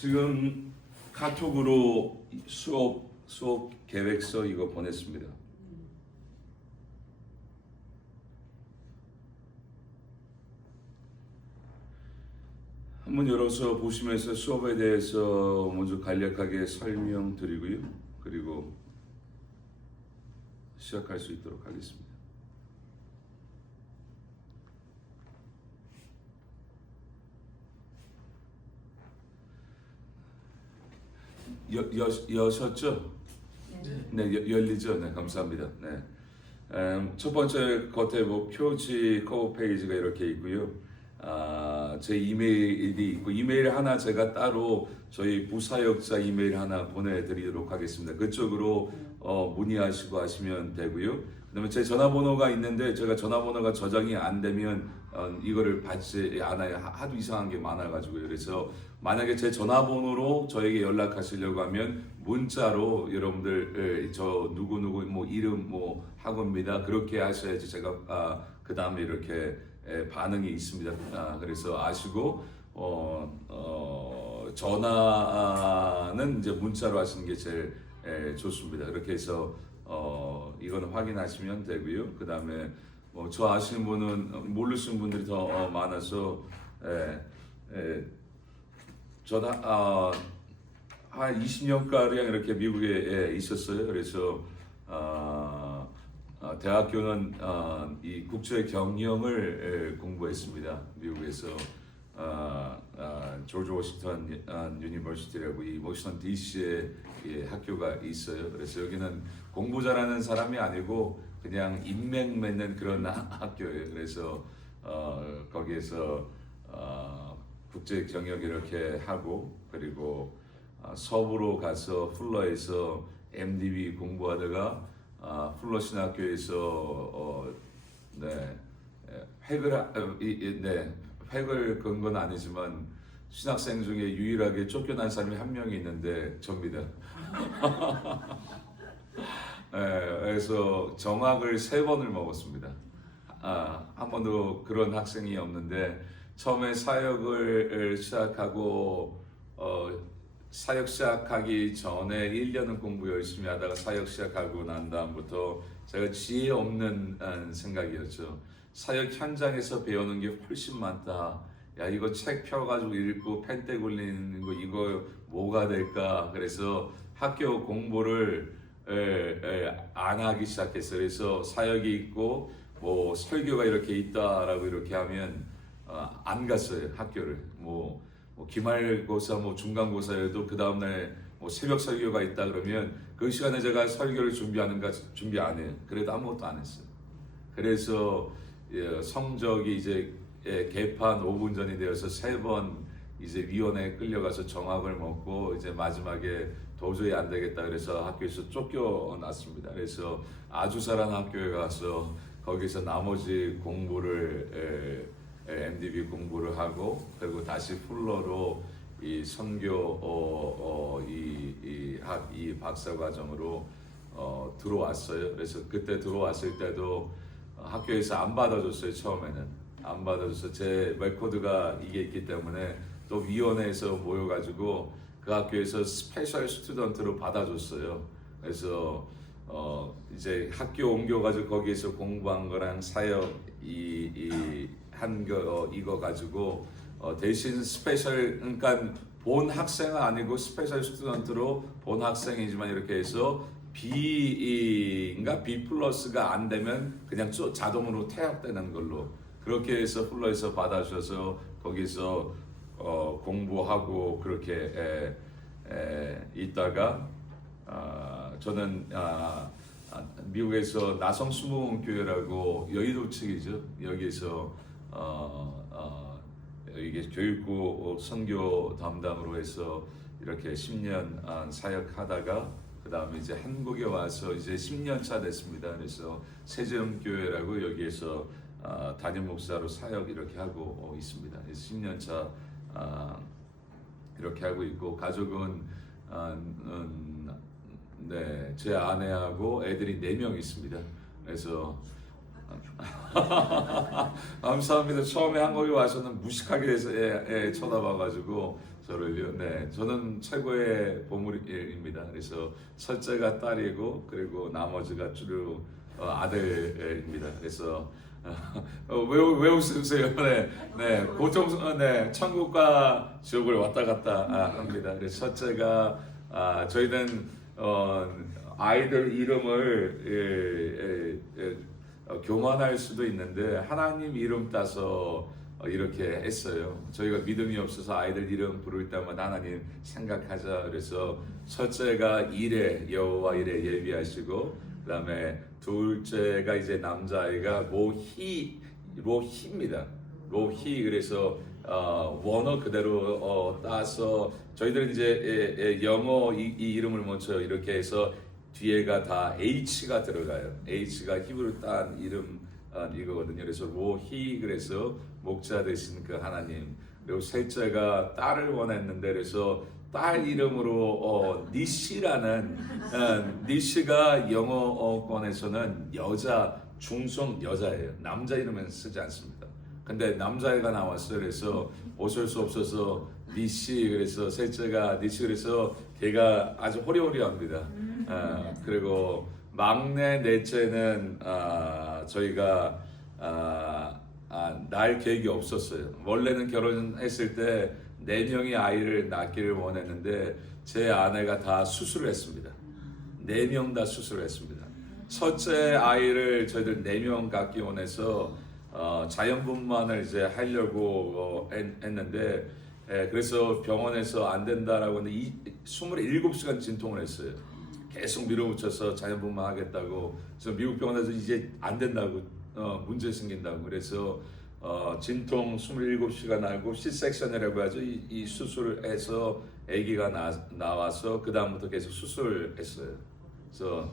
지금 카톡으로 수업 계획서 이거 보냈습니다. 한번 열어서 보시면서 수업에 대해서 먼저 간략하게 설명드리고요. 그리고 시작할 수 있도록 하겠습니다. 여셨죠? 네, 열리죠? 네, 감사합니다. 네. 첫 번째 겉에 표지 커버 페이지가 이렇게 있고요. 제 이메일이 있고, 이메일 하나 제가 따로 저희 부사역자 이메일 하나 보내드리도록 하겠습니다. 그쪽으로 문의하시고 하시면 되고요. 그다음에 제 전화번호가 있는데 제가 전화번호가 저장이 안 되면 이거를 받지 않아요. 하도 이상한 게 많아가지고요. 그래서 만약에 제 전화번호로 저에게 연락하시려고 하면 문자로 여러분들 저 누구누구 뭐 이름 뭐 학원입니다. 그렇게 하셔야지 제가 그 다음에 이렇게 반응이 있습니다. 그래서 아시고 전화는 이제 문자로 하시는 게 제일 좋습니다. 그렇게 해서 이거는 확인하시면 되고요. 그 다음에 저 아시는 분은 모르시는 분들이 더 많아서 저는 한 20년가량 이렇게 미국에 있었어요. 그래서 대학교는 이 국제 경영을 공부했습니다. 미국에서 조지 워싱턴 유니버시티라고 이 워싱턴 DC에 학교가 있어요. 그래서 여기는 공부 잘하는 사람이 아니고 그냥 인맥 맺는 그런 학교예요. 그래서 거기에서 국제 경영 이렇게 하고 그리고 서부로 가서 플러에서 MDB 공부하다가 플러 신학교에서 획을 건 건 아니지만 신학생 중에 유일하게 쫓겨난 사람이 한 명이 있는데 접니다. 그래서 정학을 3번을 먹었습니다. 한 번도 그런 학생이 없는데 처음에 사역을 시작하고 사역 시작하기 전에 1년은 공부 열심히 하다가 사역 시작하고 난 다음부터 제가 지혜 없는 생각이었죠. 사역 현장에서 배우는 게 훨씬 많다. 야, 이거 책 펴가지고 읽고 펜대 굴리는 거 이거 뭐가 될까? 그래서 학교 공부를 안 하기 시작했어요. 그래서 사역이 있고 뭐 설교가 이렇게 있다라고 이렇게 하면 안 갔어요. 학교를 뭐 기말고사 뭐 중간고사여도 그 다음날 뭐 새벽 설교가 있다 그러면 그 시간에 제가 설교를 준비하는가 준비 안 해요. 그래도 아무것도 안 했어요. 그래서 성적이 이제 개판 5분 전이 되어서 3번 이제 위원회에 끌려가서 정학을 먹고 이제 마지막에 도저히 안 되겠다 그래서 학교에서 쫓겨났습니다. 그래서 아주 잘한 학교에 가서 거기서 나머지 공부를 MDB 공부를 하고 그리고 다시 풀러로 이 선교 이 박사 과정으로 들어왔어요. 그래서 그때 들어왔을 때도 학교에서 안 받아줬어요. 처음에는 안 받아줘서 제 레코드가 이게 있기 때문에 또 위원회에서 모여가지고 그 학교에서 스페셜 스튜던트로 받아줬어요. 그래서 이제 학교 옮겨가지고 거기에서 공부한 거랑 사역 이거 가지고 대신 스페셜 그러니까 본 학생은 아니고 스페셜 스튜던트로 본 학생이지만 이렇게 해서 B인가 B 플러스가 안 되면 그냥 자동으로 퇴학되는 걸로 그렇게 해서 플러에서 받아주셔서 거기서 공부하고 그렇게 있다가 저는 미국에서 나성수목교회라고 여의도 측이죠. 여기에서 이게 교육부 선교 담당으로 해서 이렇게 10년 사역하다가 그 다음에 이제 한국에 와서 이제 10년 차 됐습니다. 그래서 세점교회라고 여기에서 담임 목사로 사역 이렇게 하고 있습니다. 10년 차 이렇게 하고 있고 가족은 제 아내하고 애들이 4명 있습니다. 그래서 감사합니다. 처음에 한국에 와서는 무식하게 해서 쳐다봐가지고 저를요. 네, 저는 최고의 보물입니다. 그래서 첫째가 딸이고 그리고 나머지가 주로 아들입니다. 그래서 왜 웃으세요? 네, 네, 고통, 네, 천국과 지옥을 왔다 갔다 합니다. 그래서 첫째가 저희는 아이들 이름을 교만할 수도 있는데 하나님 이름 따서 이렇게 했어요. 저희가 믿음이 없어서 아이들 이름 부를 때마다 하나님 생각하자. 그래서 첫째가 이레, 여호와 이레 예비하시고, 그다음에 둘째가 이제 남자아이가 로희입니다. 로희. 그래서 원어 그대로 따서 저희들은 이제 영어 이 이름을 먼저 이렇게 해서 뒤에가 다 H가 들어가요. H가 히브리 딴 이름 이거거든요. 그래서 로희, 그래서 목자 되신 그 하나님. 그리고 셋째가 딸을 원했는데 그래서 딸 이름으로 니시라는 니시가 영어권에서는 여자, 중성 여자예요. 남자 이름은 쓰지 않습니다. 근데 남자애가 나왔어요. 그래서 어쩔 수 없어서 니시, 그래서 셋째가 니시, 그래서 걔가 아주 호리호리합니다. 그리고 막내 넷째는 저희가 낳을 계획이 없었어요. 원래는 결혼했을 때 4명의 아이를 낳기를 원했는데 제 아내가 다 수술을 했습니다. 4명 다 수술을 했습니다. 첫째 아이를 저희들 4명 갖기 원해서 자연분만을 이제 하려고 했는데 그래서 병원에서 안 된다라고 했는데 27시간 진통을 했어요. 계속 밀어붙여서 자연분만 하겠다고. 그래서 미국 병원에서 이제 안 된다고, 문제 생긴다고. 그래서 진통 27시간 알고 C섹션이라고 하죠. 이 수술을 해서 아기가 나와서 그 다음부터 계속 수술했어요. 그래서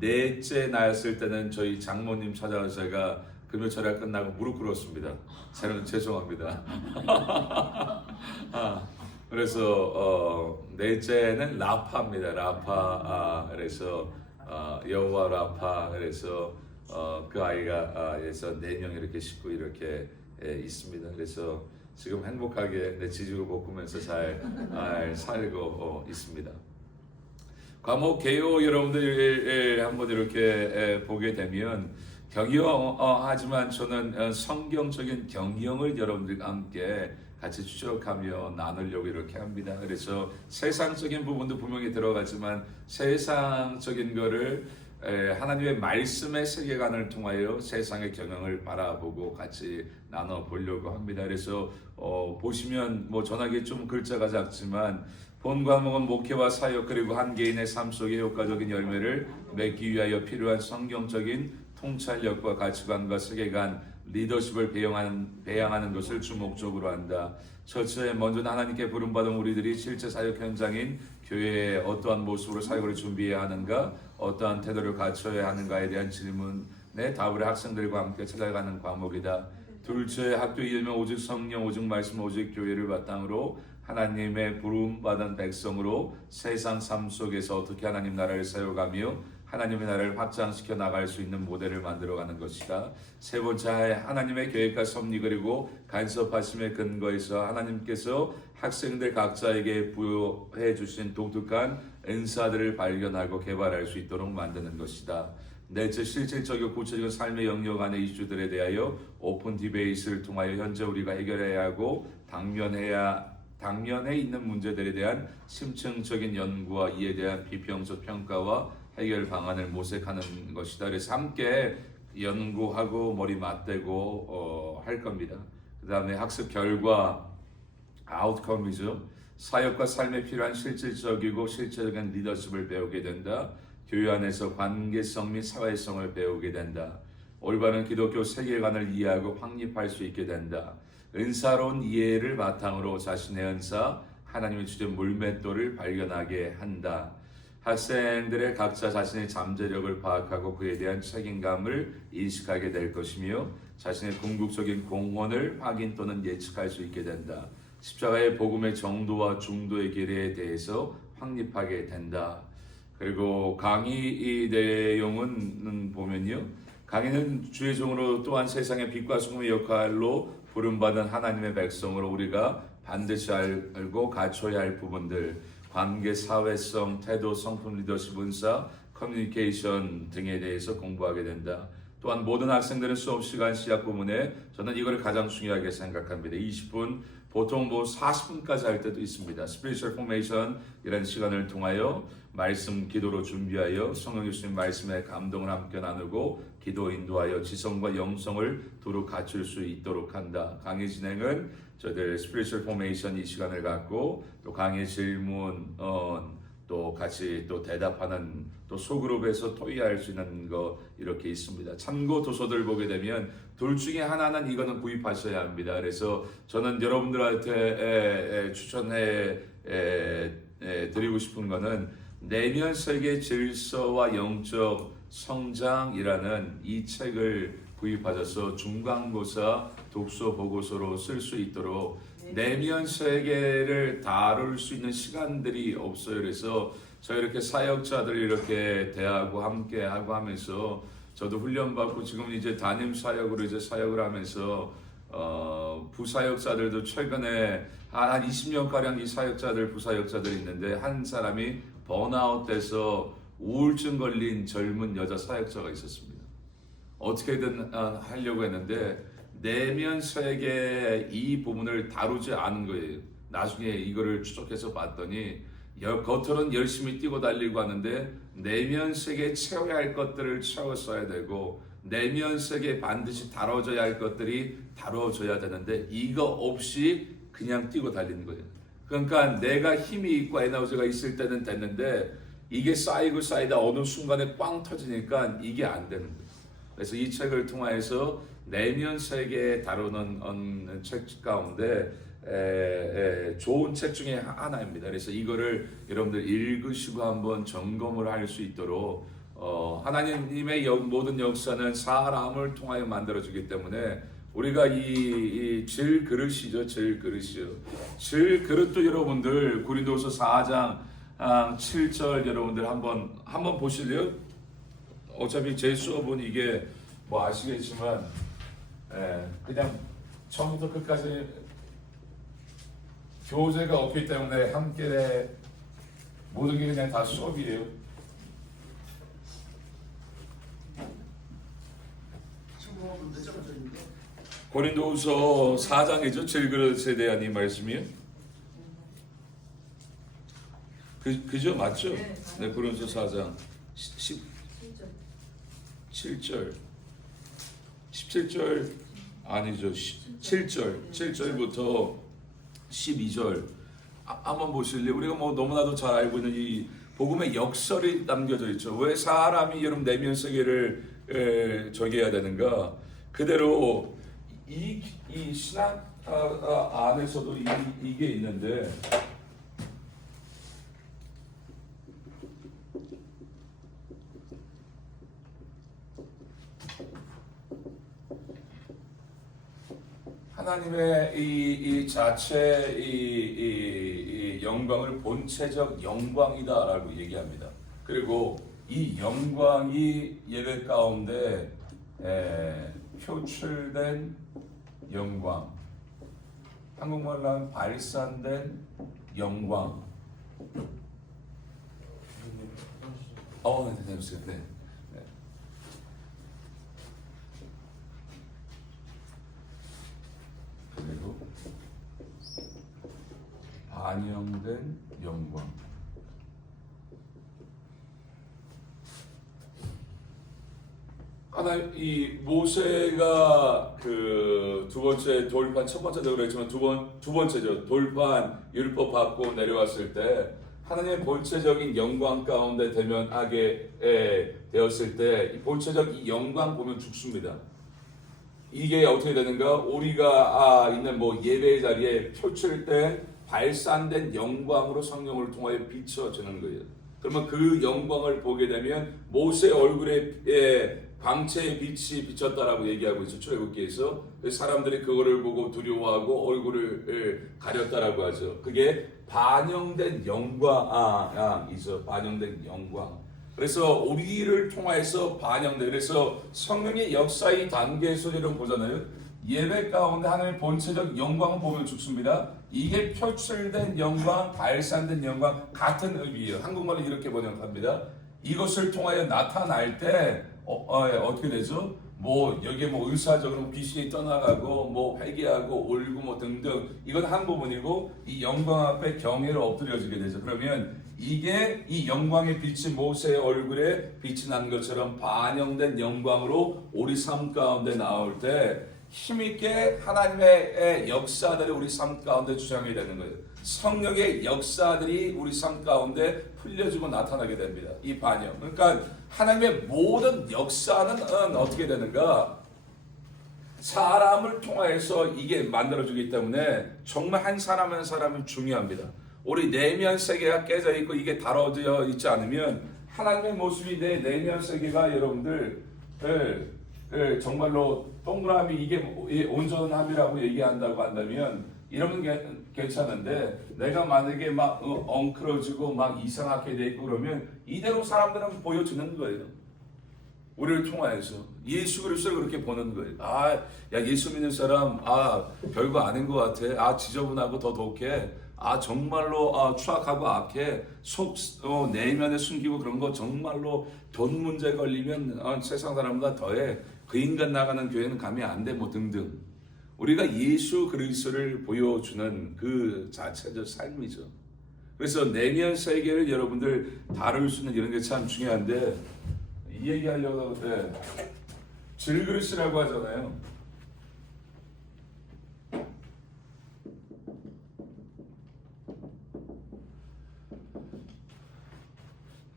넷째 낳았을 때는 저희 장모님 찾아와서 제가 금요철야 끝나고 무릎 꿇었습니다. 저는 죄송합니다. 그래서 넷째는 라파입니다. 라파. 그래서 여호와 라파. 그래서 그 아이가 그래서 4명 이렇게 식구 이렇게 있습니다. 그래서 지금 행복하게 지지고 볶으면서 잘 살고 있습니다. 과목 개요 여러분들 한번 이렇게 보게 되면 하지만 저는 성경적인 경영을 여러분들과 함께 같이 추적하며 나누려고 이렇게 합니다. 그래서 세상적인 부분도 분명히 들어가지만 세상적인 거를 하나님의 말씀의 세계관을 통하여 세상의 경영을 바라보고 같이 나눠보려고 합니다. 그래서 보시면 전하기에 좀 글자가 작지만 본 과목은 목회와 사역 그리고 한 개인의 삶 속에 효과적인 열매를 맺기 위하여 필요한 성경적인 통찰력과 가치관과 세계관, 리더십을 배양하는 것을 주목적으로 한다. 첫째, 먼저 하나님께 부름받은 우리들이 실제 사역 현장인 교회에 어떠한 모습으로 사역을 준비해야 하는가, 어떠한 태도를 갖춰야 하는가에 대한 질문에 답을 학생들과 함께 찾아가는 과목이다. 둘째, 학교 일면 오직 성령, 오직 말씀, 오직 교회를 바탕으로 하나님의 부름받은 백성으로 세상 삶 속에서 어떻게 하나님 나라를 세워가며 하나님의 나라를 확장시켜 나갈 수 있는 모델을 만들어가는 것이다. 세 번째, 하나님의 계획과 섭리 그리고 간섭하심의 근거에서 하나님께서 학생들 각자에게 부여해 주신 독특한 은사들을 발견하고 개발할 수 있도록 만드는 것이다. 넷째, 실질적이고 구체적인 삶의 영역 안의 이슈들에 대하여 오픈 디베이트를 통하여 현재 우리가 해결해야 하고 당면에 있는 문제들에 대한 심층적인 연구와 이에 대한 비평적 평가와 해결 방안을 모색하는 것이다. 그래서 함께 연구하고 머리 맞대고 할 겁니다. 그 다음에 학습 결과 아웃컴이죠. 사역과 삶에 필요한 실질적이고 실체적인 리더십을 배우게 된다. 교회 안에서 관계성 및 사회성을 배우게 된다. 올바른 기독교 세계관을 이해하고 확립할 수 있게 된다. 은사로운 이해를 바탕으로 자신의 은사, 하나님의 주된 물맷돌을 발견하게 한다. 학생들의 각자 자신의 잠재력을 파악하고 그에 대한 책임감을 인식하게 될 것이며 자신의 궁극적인 공헌을 확인 또는 예측할 수 있게 된다. 십자가의 복음의 정도와 중도의 길에 대해서 확립하게 된다. 그리고 강의 내용은 보면요. 강의는 주의 종으로 또한 세상의 빛과 소금의 역할로 부름받은 하나님의 백성으로 우리가 반드시 알고 갖춰야 할 부분들, 관계, 사회성, 태도, 성품, 리더십, 은사, 커뮤니케이션 등에 대해서 공부하게 된다. 또한 모든 학생들은 수업 시간 시작 부분에 저는 이거를 가장 중요하게 생각합니다. 20분, 보통 40분까지 할 때도 있습니다. Spiritual Formation 이런 시간을 통하여 말씀 기도로 준비하여 성령 예수님 말씀에 감동을 함께 나누고 기도 인도하여 지성과 영성을 두루 갖출 수 있도록 한다. 강의 진행은 저희들 Spiritual Formation 이 시간을 갖고 또 강의 질문 또 같이 또 대답하는 또 소그룹에서 토의할 수 있는 거 이렇게 있습니다. 참고 도서들 보게 되면 둘 중에 하나는 이거는 구입하셔야 합니다. 그래서 저는 여러분들한테 추천해 드리고 싶은 거는 내면 세계 질서와 영적 성장이라는 이 책을 구입하셔서 중간고사 독서 보고서로 쓸 수 있도록 내면 세계를 다룰 수 있는 시간들이 없어요. 그래서 저희 이렇게 사역자들 이렇게 대하고 함께 하고 하면서 저도 훈련받고 지금 이제 담임 사역으로 이제 사역을 하면서 부사역자들도 최근에 한 20년 가량 이 사역자들 부사역자들이 있는데 한 사람이 번아웃돼서 우울증 걸린 젊은 여자 사역자가 있었습니다. 어떻게든 하려고 했는데 내면 세계 이 부분을 다루지 않은 거예요. 나중에 이거를 추적해서 봤더니 겉으로는 열심히 뛰고 달리고 하는데 내면 세계에 채워야 할 것들을 채웠어야 되고 내면 세계에 반드시 다뤄져야 할 것들이 다뤄져야 되는데 이거 없이 그냥 뛰고 달리는 거예요. 그러니까 내가 힘이 있고 에너지가 있을 때는 됐는데 이게 쌓이고 쌓이다 어느 순간에 꽝 터지니까 이게 안 되는 거예요. 그래서 이 책을 통해서 내면 세계에 다루는 책 가운데 좋은 책 중에 하나입니다. 그래서 이거를 여러분들 읽으시고 한번 점검을 할 수 있도록 하나님의 모든 역사는 사람을 통하여 만들어지기 때문에 우리가 이 질그릇이죠. 질그릇도 여러분들 고린도서 4장 7절 여러분들 한번 보실래요? 어차피 제 수업은 이게 뭐 아시겠지만 그냥 처음부터 끝까지 교재가 없기 때문에 함께 모든 게 그냥 다 수업이에요. 고린도후서 4장이죠. 질그릇에 대한 이 말씀이요. 그죠? 맞죠? 네, 고린도서 4장 17절 17절 아니죠. 7절부터 12절 한번 보실래요? 우리가 뭐 너무나도 잘 알고 있는 이 복음의 역설이 남겨져 있죠. 왜 사람이 여러분 내면 세계를 저기해야 되는가? 그대로 이 신학 안에서도 이게 있는데 하나님의 이 자체 이 영광을 본체적 영광이다라고 얘기합니다. 그리고 이 영광이 예배 가운데 표출된 영광, 한국말로 하면 발산된 영광. 네, 네. 그리고 반영된 영광. 이 모세가 그 두 번째 돌판 첫 번째도 그랬지만 두 번째죠. 돌판 율법 받고 내려왔을 때 하나님의 본체적인 영광 가운데 대면하게 되었을 때 이 본체적 이 영광 보면 죽습니다. 이게 어떻게 되는가? 우리가 있는 뭐 예배의 자리에 표출된 발산된 영광으로 성령을 통하여 비춰지는 거예요. 그러면 그 영광을 보게 되면 모세 얼굴에 광채의 빛이 비쳤다라고 얘기하고 있죠. 출애굽기에서 사람들이 그거를 보고 두려워하고 얼굴을 가렸다라고 하죠. 그게 반영된 영광이죠. 반영된 영광. 그래서 우리를 통해서 반영돼. 그래서 성령의 역사의 단계에서 여러분 보잖아요. 예배 가운데 하나님의 본체적 영광을 보면 죽습니다. 이게 표출된 영광, 발산된 영광 같은 의미예요. 한국말로 이렇게 번역합니다. 이것을 통하여 나타날 때 어떻게 되죠? 뭐 여기에 뭐 의사적으로 귀신이 떠나가고 뭐 회개하고 울고 뭐 등등 이건 한 부분이고 이 영광 앞에 경외로 엎드려지게 되죠. 그러면 이게 이 영광의 빛이 모세의 얼굴에 빛이 난 것처럼 반영된 영광으로 우리 삶 가운데 나올 때 힘있게 하나님의 역사들이 우리 삶 가운데 주장이 되는 거예요. 성령의 역사들이 우리 삶 가운데 풀려지고 나타나게 됩니다. 이 반영. 그러니까 하나님의 모든 역사는 어떻게 되는가? 사람을 통해서 이게 만들어지기 때문에 정말 한 사람 한 사람은 중요합니다. 우리 내면 세계가 깨져 있고 이게 다뤄져 있지 않으면 하나님의 모습이 내 내면 세계가 여러분들 정말로 동그라미 이게 온전함이라고 얘기한다고 한다면 이러면 괜찮은데 내가 만약에 막 엉클어지고 막 이상하게 돼 있고 그러면 이대로 사람들은 보여주는 거예요. 우리를 통하여서 예수 그리스도를 그렇게 보는 거예요. 아, 야 예수 믿는 사람 별거 아닌 것 같아. 지저분하고 더 독해. 정말로 추악하고 악해. 내면에 숨기고 그런 거 정말로 돈 문제 걸리면 세상 사람보다 더해. 그 인간 나가는 교회는 감이 안 돼. 뭐 등등. 우리가 예수 그리스도를 보여주는 그 자체적 삶이죠. 그래서 내면 세계를 여러분들 다룰 수 있는 이런 게 참 중요한데 이 얘기하려고 하는데 질그릇이라고 하잖아요.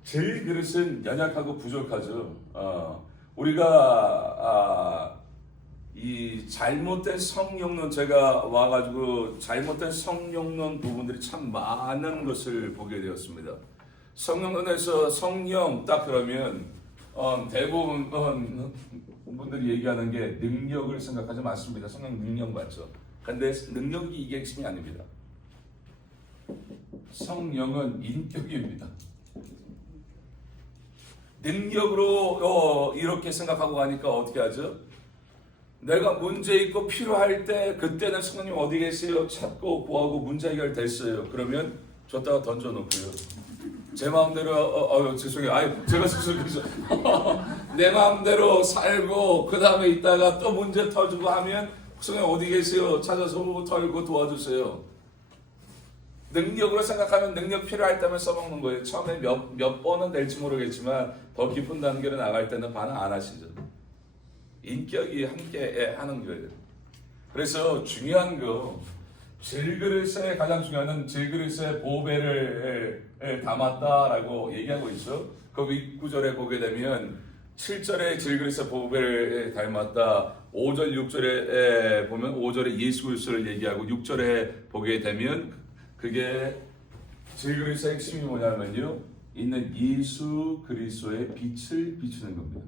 질그릇은 연약하고 부족하죠. 우리가 이 잘못된 성령론 제가 와가지고 잘못된 성령론 부분들이 참 많은 것을 보게 되었습니다. 성령론에서 성령 딱 그러면 대부분 분들이 얘기하는 게 능력을 생각하지 않습니다. 성령 능력 맞죠? 근데 능력이 이게 핵심이 아닙니다. 성령은 인격입니다. 능력으로 이렇게 생각하고 가니까 어떻게 하죠? 내가 문제 있고 필요할 때 그때는 성령님 어디 계세요? 찾고 구하고 문제 해결됐어요. 그러면 줬다가 던져놓고요. 제 마음대로 죄송해요. 제가 죄송해서 내 마음대로 살고 그 다음에 있다가 또 문제 터지고 하면 성령님 어디 계세요? 찾아서 털고 도와주세요. 능력으로 생각하면 능력 필요할 때만 써먹는 거예요. 처음에 몇 번은 될지 모르겠지만 더 깊은 단계로 나갈 때는 반응 안 하시죠. 인격이 함께 하는 거예요. 그래서 중요한 거 질그릇에 가장 중요한 건 질그릇에 보배를 담았다라고 얘기하고 있어. 그 윗구절에 보게 되면 7절에 질그릇에 보배를 담았다. 5절 6절에 보면 5절에 예수 그리스도를 얘기하고 6절에 보게 되면 그게 질그릇의 핵심이 뭐냐면요. 있는 예수 그리스도의 빛을 비추는 겁니다.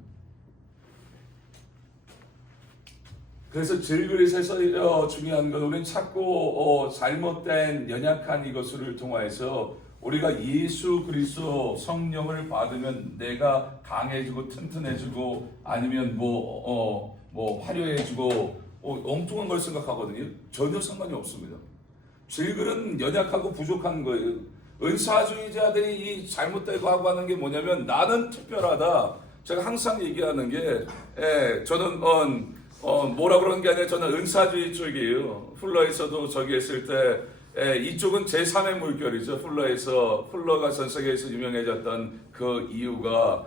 그래서 질그릇에서 중요한 건 우리는 자꾸 잘못된 연약한 이것을 통해서 우리가 예수 그리스도 성령을 받으면 내가 강해지고 튼튼해지고 아니면 화려해지고 엉뚱한 걸 생각하거든요. 전혀 상관이 없습니다. 질그릇은 연약하고 부족한 거예요. 은사주의자들이 이 잘못되고 하고 하는 게 뭐냐면 나는 특별하다. 제가 항상 얘기하는 게 저는 뭐라 그러는 게 아니라 저는 은사주의 쪽이에요. 풀러에서도 저기 했을 때 이쪽은 제3의 물결이죠. 풀러가 전 세계에서 유명해졌던 그 이유가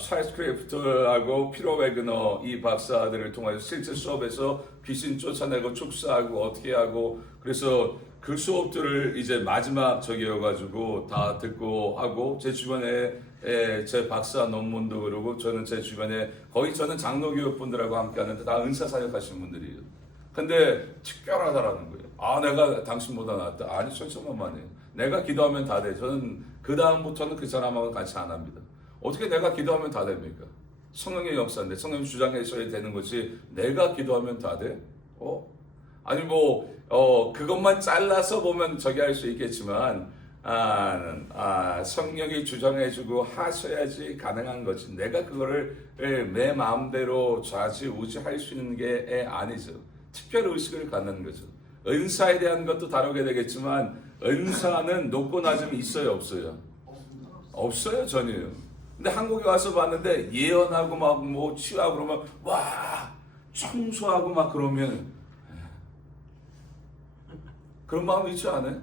찰스 크래프트하고 피터 웨그너 이 박사들을 통해서 실제 수업에서 귀신 쫓아내고 축사하고 어떻게 하고 그래서 그 수업들을 이제 마지막 저기여가지고 다 듣고 하고 제 주변에 제 박사 논문도 그러고 저는 제 주변에 거의 저는 장로교육 분들하고 함께 하는데 다 은사 사역하시는 분들이에요. 근데 특별하다라는 거예요. 내가 당신보다 낫다. 아니 천천만만해요. 내가 기도하면 다 돼. 저는 그 다음부터는 그 사람하고 같이 안 합니다. 어떻게 내가 기도하면 다 됩니까? 성령의 역사인데 성령 주장해서야 되는 것이 내가 기도하면 다 돼? 아니 그것만 잘라서 보면 저기 할 수 있겠지만 성령이 주장해주고 하셔야지 가능한 거지. 내가 그거를 내 마음대로 좌지우지할 수 있는 게 아니죠. 특별 의식을 갖는 거죠. 은사에 대한 것도 다루게 되겠지만 은사는 높고 낮음이 있어요, 없어요? 없어요, 전혀요. 근데 한국에 와서 봤는데 예언하고 막 뭐 치유하고 그러면 와 청소하고 막 그러면 그런 마음 있지 않아요?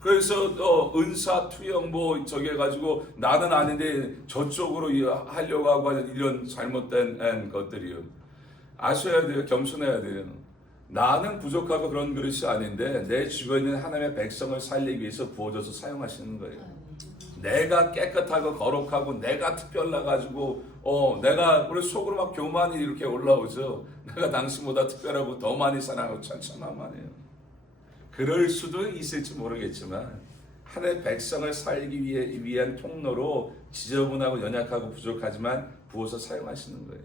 그래서 은사 투영 뭐 저기 해가지고 나는 아닌데 저쪽으로 하려고 하고 하는 이런 잘못된 것들이요. 아셔야 돼요. 겸손해야 돼요. 나는 부족하고 그런 그릇이 아닌데 내 주변에 있는 하나님의 백성을 살리기 위해서 부어줘서 사용하시는 거예요. 내가 깨끗하고 거룩하고 내가 특별나가지고 내가 우리 속으로 막 교만이 이렇게 올라오죠. 내가 당신보다 특별하고 더 많이 사랑하고 천천만만해요. 그럴 수도 있을지 모르겠지만 하나님의 백성을 살기 위한 통로로 지저분하고 연약하고 부족하지만 부어서 사용하시는 거예요.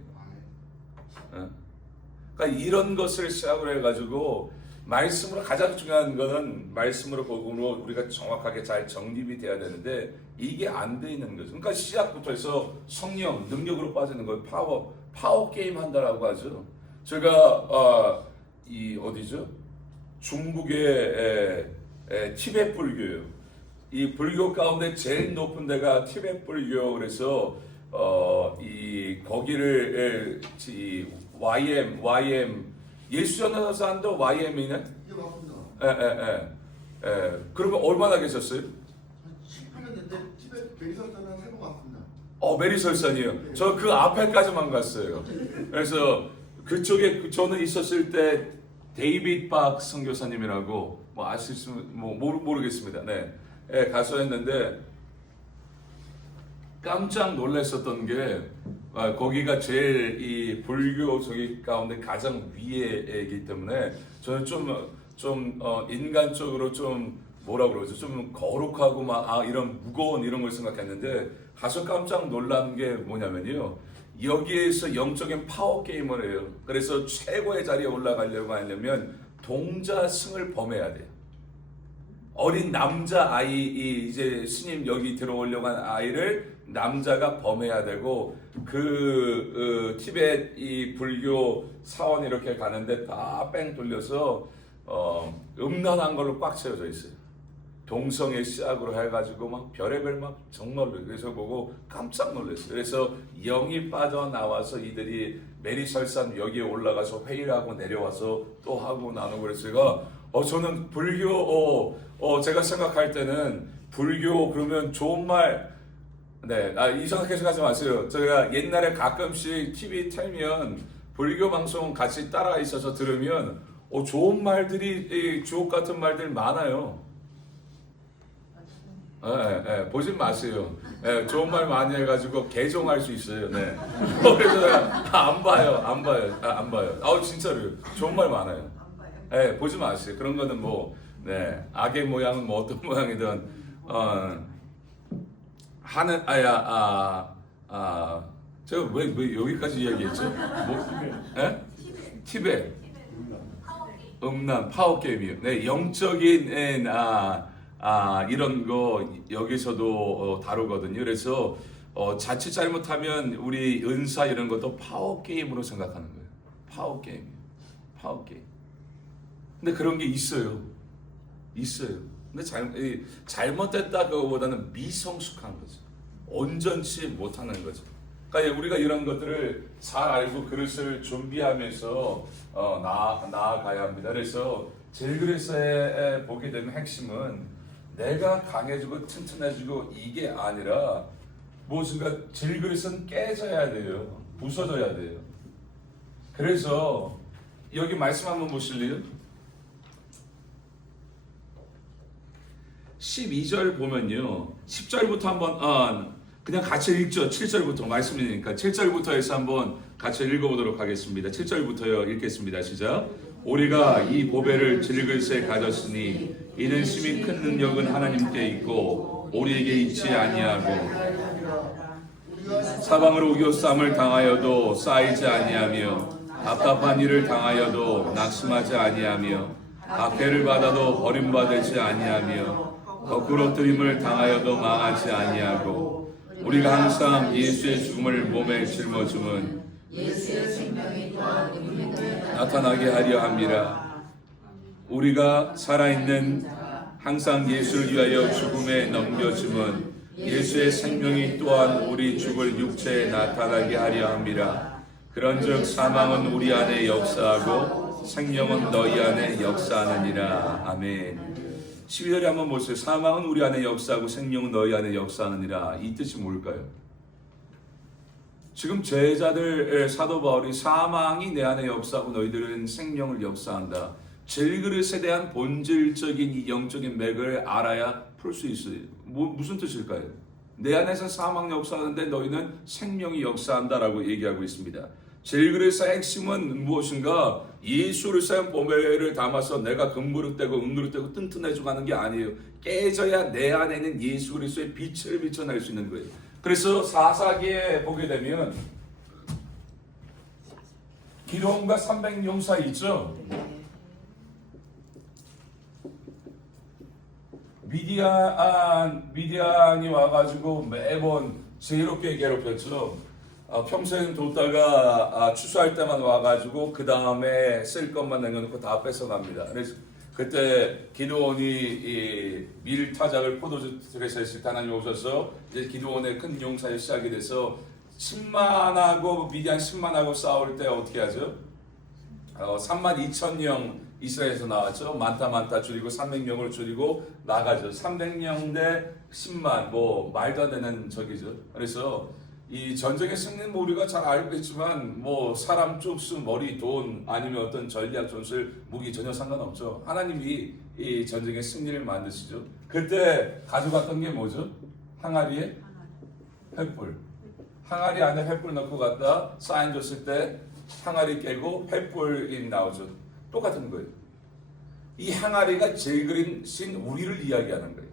그러니까 이런 것을 시작을 해가지고 말씀으로 가장 중요한 거는 말씀으로 복음으로 우리가 정확하게 잘 정립이 돼야 되는데 이게 안 돼 있는 거죠. 그러니까 시작부터 해서 성령 능력으로 빠지는 거예요. 파워 게임 한다라고 하죠. 제가 이 어디죠? 중국의 티베트 불교예요. 이 불교 가운데 제일 높은 데가 티베트 불교. 그래서 이 거기를 YM 예수 전도사도 YM이네? 예, 맞습니다. 그러면 얼마나 계셨어요? 18년 됐는데 티베트 베리설산은 3번 왔습니다. 메리설산이요. 네. 저 그 앞에까지만 갔어요. 그래서 그쪽에 저는 있었을 때 데이빗 박 선교사님이라고 뭐 아실 수 모르겠습니다. 네, 가서 했는데 깜짝 놀랐었던 게 거기가 제일 이 불교 저기 가운데 가장 위에이기 때문에 저는 좀 인간적으로 좀 뭐라 그러죠? 좀 거룩하고 막 이런 무거운 이런 걸 생각했는데 가서 깜짝 놀란 게 뭐냐면요. 여기에서 영적인 파워 게임을 해요. 그래서 최고의 자리에 올라가려고 하려면 동자승을 범해야 돼요. 어린 남자 아이 이제 스님 여기 들어오려고 한 아이를 남자가 범해야 되고 티베트 이 불교 사원 이렇게 가는데 다 뺑 돌려서 음란한 걸로 꽉 채워져 있어요. 동성애 시작으로 해가지고 막 별의별 막 정말로 그래서 보고 깜짝 놀랐어요. 그래서 영이 빠져나와서 이들이 메리설산 여기에 올라가서 회의를 하고 내려와서 또 하고 나누고 그래서 제가 저는 불교 제가 생각할 때는 불교 그러면 좋은 말 이상하게 생각하지 마세요. 제가 옛날에 가끔씩 TV 틀면 불교 방송 같이 따라 있어서 들으면 좋은 말들이 주옥 같은 말들 많아요. 보진 마세요. 좋은 말 많이 해가지고 개종할 수 있어요. 네. 그래서 안 봐요. 진짜로요. 좋은 말 많아요. 보지 마세요. 그런 거는 악의 모양은 어떤 모양이든 제가 왜 여기까지 이야기했죠? 티베트 음란 파워 게임이요. 네, 영적인 이런 거 여기서도 다루거든요. 그래서 자칫 잘못하면 우리 은사 이런 것도 파워 게임으로 생각하는 거예요. 파워 게임. 근데 그런 게 있어요. 근데 잘못됐다 그거보다는 미성숙한 거죠. 온전치 못하는 거죠. 그러니까 우리가 이런 것들을 잘 알고 그릇을 준비하면서 나아가야 합니다. 그래서 질그릇에 보게 되는 핵심은 내가 강해지고 튼튼해지고 이게 아니라 무엇인가 질그릇은 깨져야 돼요. 부서져야 돼요. 그래서 여기 말씀 한번 보실래요? 12절 보면요. 10절부터 한번 그냥 같이 읽죠. 7절부터 말씀이니까 7절부터 해서 한번 같이 읽어보도록 하겠습니다. 7절부터요. 읽겠습니다. 시작. 우리가 이 보배를 질그릇에 가졌으니 이는 심히 큰 능력은 하나님께 있고 우리에게 있지 아니하고 사방으로 우겨쌈을 당하여도 쌓이지 아니하며 답답한 일을 당하여도 낙심하지 아니하며 박해를 받아도 버림받지 아니하며 거꾸로뜨림을 당하여도 망하지 아니하고 우리가 항상 예수의 죽음을 몸에 짊어짐은 예수의 생명이 또한 우리 몸에 나타나게 하려 함이라. 우리가 살아있는 항상 예수를 위하여 죽음에 넘겨짐은 예수의 생명이 또한 우리 죽을 육체에 나타나게 하려 함이라. 그런즉 사망은 우리 안에 역사하고 생명은 너희 안에 역사하느니라. 아멘. 12절에 한번 보세요. 사망은 우리 안에 역사하고 생명은 너희 안에 역사하느니라. 이 뜻이 뭘까요? 지금 제자들 사도 바울이 사망이 내 안에 역사하고 너희들은 생명을 역사한다. 질그릇에 대한 본질적인 이 영적인 맥을 알아야 풀 수 있어요. 무슨 뜻일까요? 내 안에서 사망 역사하는데 너희는 생명이 역사한다라고 얘기하고 있습니다. 질그릇의 핵심은 무엇인가? 예수를 쌓은 보배를 담아서 내가 금그릇되고 은그릇되고 튼튼해지고 하는 게 아니에요. 깨져야 내 안에 있는 예수 그리스도의 빛을 비춰낼 수 있는 거예요. 그래서 사사기에 보게 되면 기도원과 300용사 있죠. 미디안이 와가지고 매번 지혜롭게 괴롭혔죠. 평생 뒀다가 추수할 때만 와가지고 그 다음에 쓸 것만 남겨놓고 다 뺏어갑니다. 그래서 그때 기드온이 밀 타작을 포도주에서 했을 때 하나님 오셔서 이제 기드온의 큰 용사에 시작이 돼서 10만하고 미디안 10만하고 싸울 때 어떻게 하죠? 32,000명 이스라엘에서 나왔죠. 많다 줄이고 300명을 줄이고 나가죠. 300명 대 10만 뭐 말도 안 되는 적이죠. 그래서 이 전쟁의 승리는 우리가 잘 알고 있지만 뭐 사람 쪽수 머리 돈 아니면 어떤 전략 전술 무기 전혀 상관없죠. 하나님이 이 전쟁의 승리를 만드시죠. 그때 가져갔던 게 뭐죠? 항아리에 횃불. 항아리 안에 횃불 넣고 갔다 사인 줬을 때 항아리 깨고 횃불이 나오죠. 똑같은 거예요. 이 항아리가 질그릇인 우리를 이야기하는 거예요.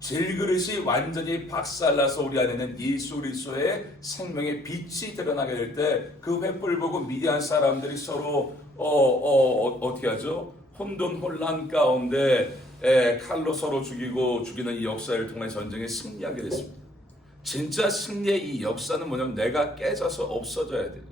질그릇이 완전히 박살나서 우리 안에는 예수 그리스도의 생명의 빛이 드러나게 될 때 그 횃불 보고 미디안 사람들이 서로 어떻게 하죠? 혼돈 혼란 가운데 칼로 서로 죽이는 이 역사를 통해 전쟁에 승리하게 됐습니다. 진짜 승리의 이 역사는 뭐냐면 내가 깨져서 없어져야 돼요.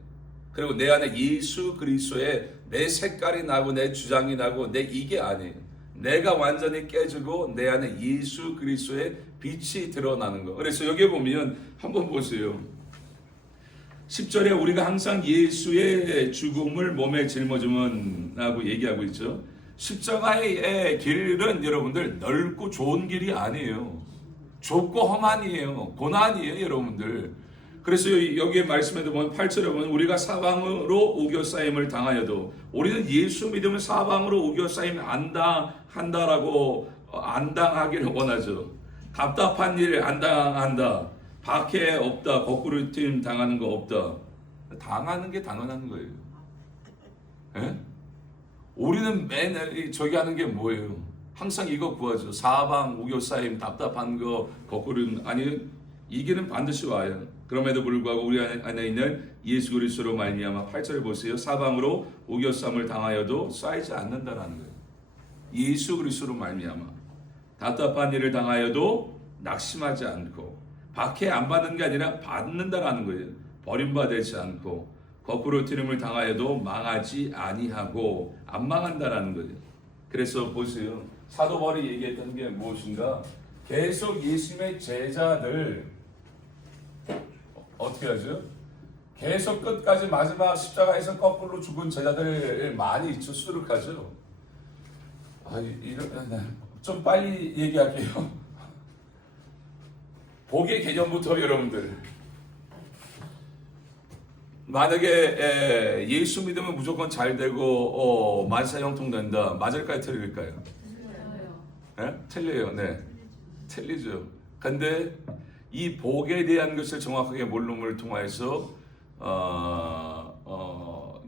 그리고 내 안에 예수 그리스도의 내 색깔이 나고 내 주장이 나고 내 이게 아니에요. 내가 완전히 깨지고 내 안에 예수 그리스도의 빛이 드러나는 거. 그래서 여기 보면 한번 보세요. 10절에 우리가 항상 예수의 죽음을 몸에 짊어지면 라고 얘기하고 있죠. 십자가의 길은 여러분들 넓고 좋은 길이 아니에요. 좁고 험한이에요. 고난이에요, 여러분들. 그래서 여기에 말씀에도 보면 8절에 보면 우리가 사방으로 우겨싸임을 당하여도 우리는 예수 믿으면 사방으로 우겨싸임 안 당한다라고 안 당하기를 원하죠. 답답한 일 안 당한다. 박해 없다. 거꾸로 튀임 당하는 거 없다. 당하는 게 당연한 거예요. 예? 우리는 맨날 저기 하는 게 뭐예요? 항상 이거 구하죠. 사방 우겨싸임 답답한 거 거꾸로 아니 이기는 반드시 와요. 그럼에도 불구하고 우리 안에 있는 예수 그리스도로 말미암아 8절을 보세요. 사방으로 우겨쌈을 당하여도 쌓이지 않는다라는 거예요. 예수 그리스도로 말미암아 답답한 일을 당하여도 낙심하지 않고 박해 안 받는 게 아니라 받는다라는 거예요. 버림받지 않고 거꾸로 튀림을 당하여도 망하지 아니하고 안 망한다라는 거예요. 그래서 보세요. 사도 바울이 얘기했던 게 무엇인가? 계속 예수님의 제자들 어떻게 하죠? 계속 끝까지 마지막 십자가에서 거꾸로 죽은 제자들 많이 있죠. 수두룩하죠. 좀 빨리 얘기할게요. 복의 개념부터 여러분들. 만약에 예수 믿으면 무조건 잘 되고 만사형통 된다. 맞을까요? 틀릴까요? 틀려요. 틀려요. 네. 틀리죠. 근데 이 복에 대한 것을 정확하게 모름을 통해서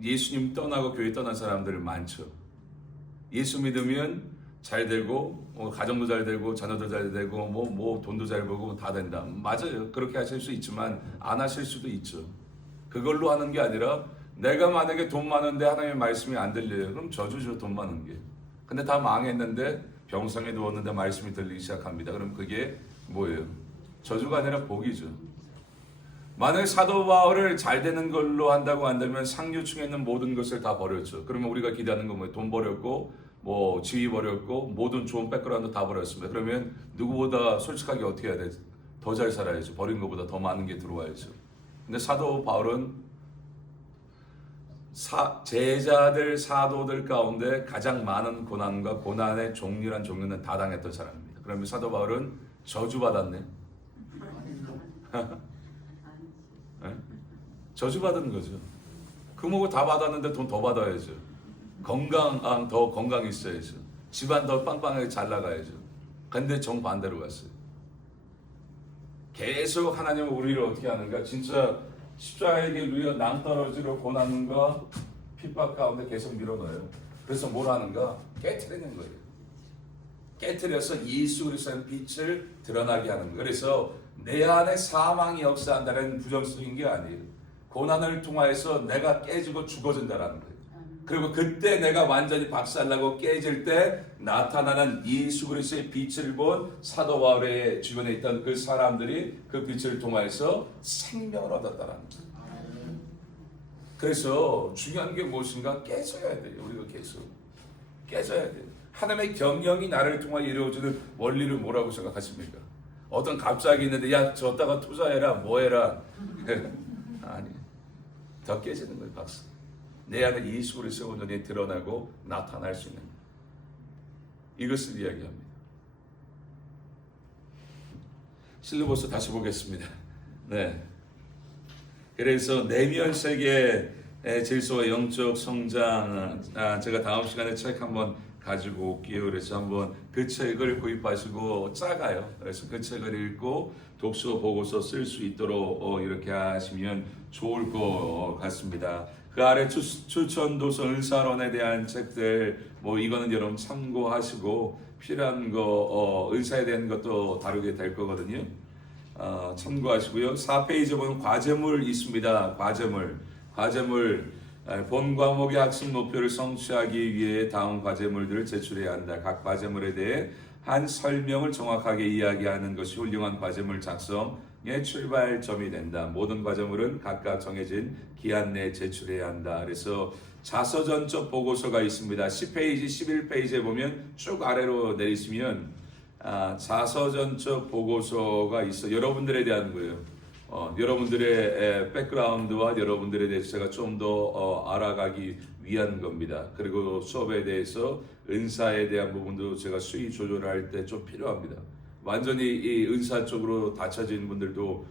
예수님 떠나고 교회 떠난 사람들 많죠. 예수 믿으면 잘 되고 가정도 잘 되고 자녀도 잘 되고 뭐 돈도 잘 벌고 다 된다. 맞아요. 그렇게 하실 수 있지만 안 하실 수도 있죠. 그걸로 하는 게 아니라 내가 만약에 돈 많은데 하나님의 말씀이 안 들려요. 그럼 저주죠. 돈 많은 게. 근데 다 망했는데 병상에 누웠는데 말씀이 들리기 시작합니다. 그럼 그게 뭐예요? 저주가 아니라 복이죠. 만약에 사도 바울을 잘 되는 걸로 한다고 한다면 상류층에 있는 모든 것을 다 버렸죠. 그러면 우리가 기대하는 건 뭐예요? 돈 버렸고 뭐 지위 버렸고 모든 좋은 백그라운드 다 버렸습니다. 그러면 누구보다 솔직하게 어떻게 해야 돼? 더 잘 살아야죠. 버린 것보다 더 많은 게 들어와야죠. 근데 사도 바울은 제자들 사도들 가운데 가장 많은 고난과 고난의 종류란 종류는 다 당했던 사람입니다. 그러면 사도 바울은 저주받았네. 네? 저주받은 거죠. 그 뭐고 다 받았는데 돈 더 받아야죠. 더 건강 있어야죠. 집안 더 빵빵하게 잘 나가야죠. 근데 정반대로 갔어요. 계속 하나님은 우리를 어떻게 하는가? 진짜 십자가의 길 위에 낭떠러지로 고난과 핍박 가운데 계속 밀어넣어요. 그래서 뭘 하는가? 깨트리는 거예요. 깨트려서 예수 그리스도의 빛을 드러나게 하는 거예요. 그래서 내 안에 사망이 역사한다는 부정적인 게 아니에요. 고난을 통하여서 내가 깨지고 죽어진다는 거예요. 그리고 그때 내가 완전히 박살나고 깨질 때 나타나는 예수 그리스도의 빛을 본 사도 바울의 주변에 있던 그 사람들이 그 빛을 통하여서 생명을 얻었다는 거예요. 그래서 중요한 게 무엇인가? 깨져야 돼요. 우리가 계속 깨져야 돼요. 하나님의 경영이 나를 통하여 이루어지는 원리를 뭐라고 생각하십니까? 어떤 갑자기 있는데 야 줬다가 투자해라 뭐해라 아니 더 깨지는 거예요. 박수. 내 안에 예수 그리스도의 온전히 드러나고 나타날 수 있는 이것을 이야기합니다. 실로버스 다시 보겠습니다. 네. 그래서 내면 세계의 질서와 영적 성장 제가 다음 시간에 책 한번 가지고 올게요. 그래서 한번 그 책을 구입하시고 작아요. 그래서 그 책을 읽고 독서 보고서 쓸 수 있도록 이렇게 하시면 좋을 것 같습니다. 그 아래 추천도서 은사론에 대한 책들 뭐 이거는 여러분 참고하시고 필요한 거 은사에 대한 것도 다루게 될 거거든요. 참고하시고요. 4페이지 보면 과제물 있습니다. 과제물 본 과목의 학습 목표를 성취하기 위해 다음 과제물들을 제출해야 한다. 각 과제물에 대해 한 설명을 정확하게 이야기하는 것이 훌륭한 과제물 작성의 출발점이 된다. 모든 과제물은 각각 정해진 기한 내에 제출해야 한다. 그래서 자서전적 보고서가 있습니다. 10페이지, 11페이지에 보면 쭉 아래로 내리시면 자서전적 보고서가 있어. 여러분들에 대한 거예요. 여러분들의 백그라운드와 여러분들에 대해서 제가 좀 더 알아가기 위한 겁니다. 그리고 수업에 대해서 은사에 대한 부분도 제가 수위 조절할 때 좀 필요합니다. 완전히 이 은사 쪽으로 닫혀진 분들도